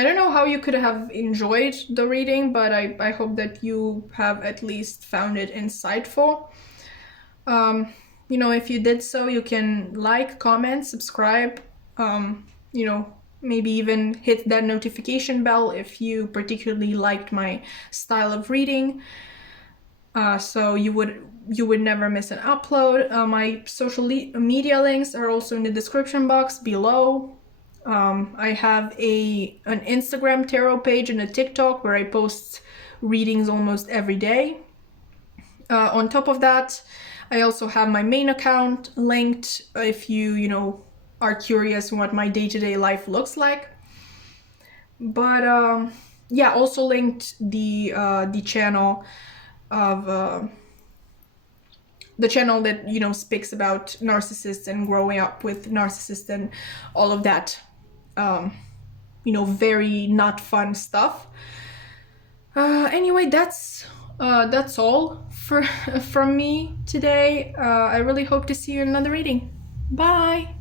don't know how you could have enjoyed the reading, but I hope that you have at least found it insightful. You know, if you did so, you can like, comment, subscribe, you know, maybe even hit that notification bell if you particularly liked my style of reading, so you would never miss an upload. My social media links are also in the description box below. I have an Instagram tarot page and a TikTok where I post readings almost every day. On top of that, I also have my main account linked if you know, are curious what my day-to-day life looks like. But yeah, also linked the channel of the channel that, you know, speaks about narcissists and growing up with narcissists and all of that, you know, very not fun stuff. Anyway, that's all from me today. I really hope to see you in another reading. Bye!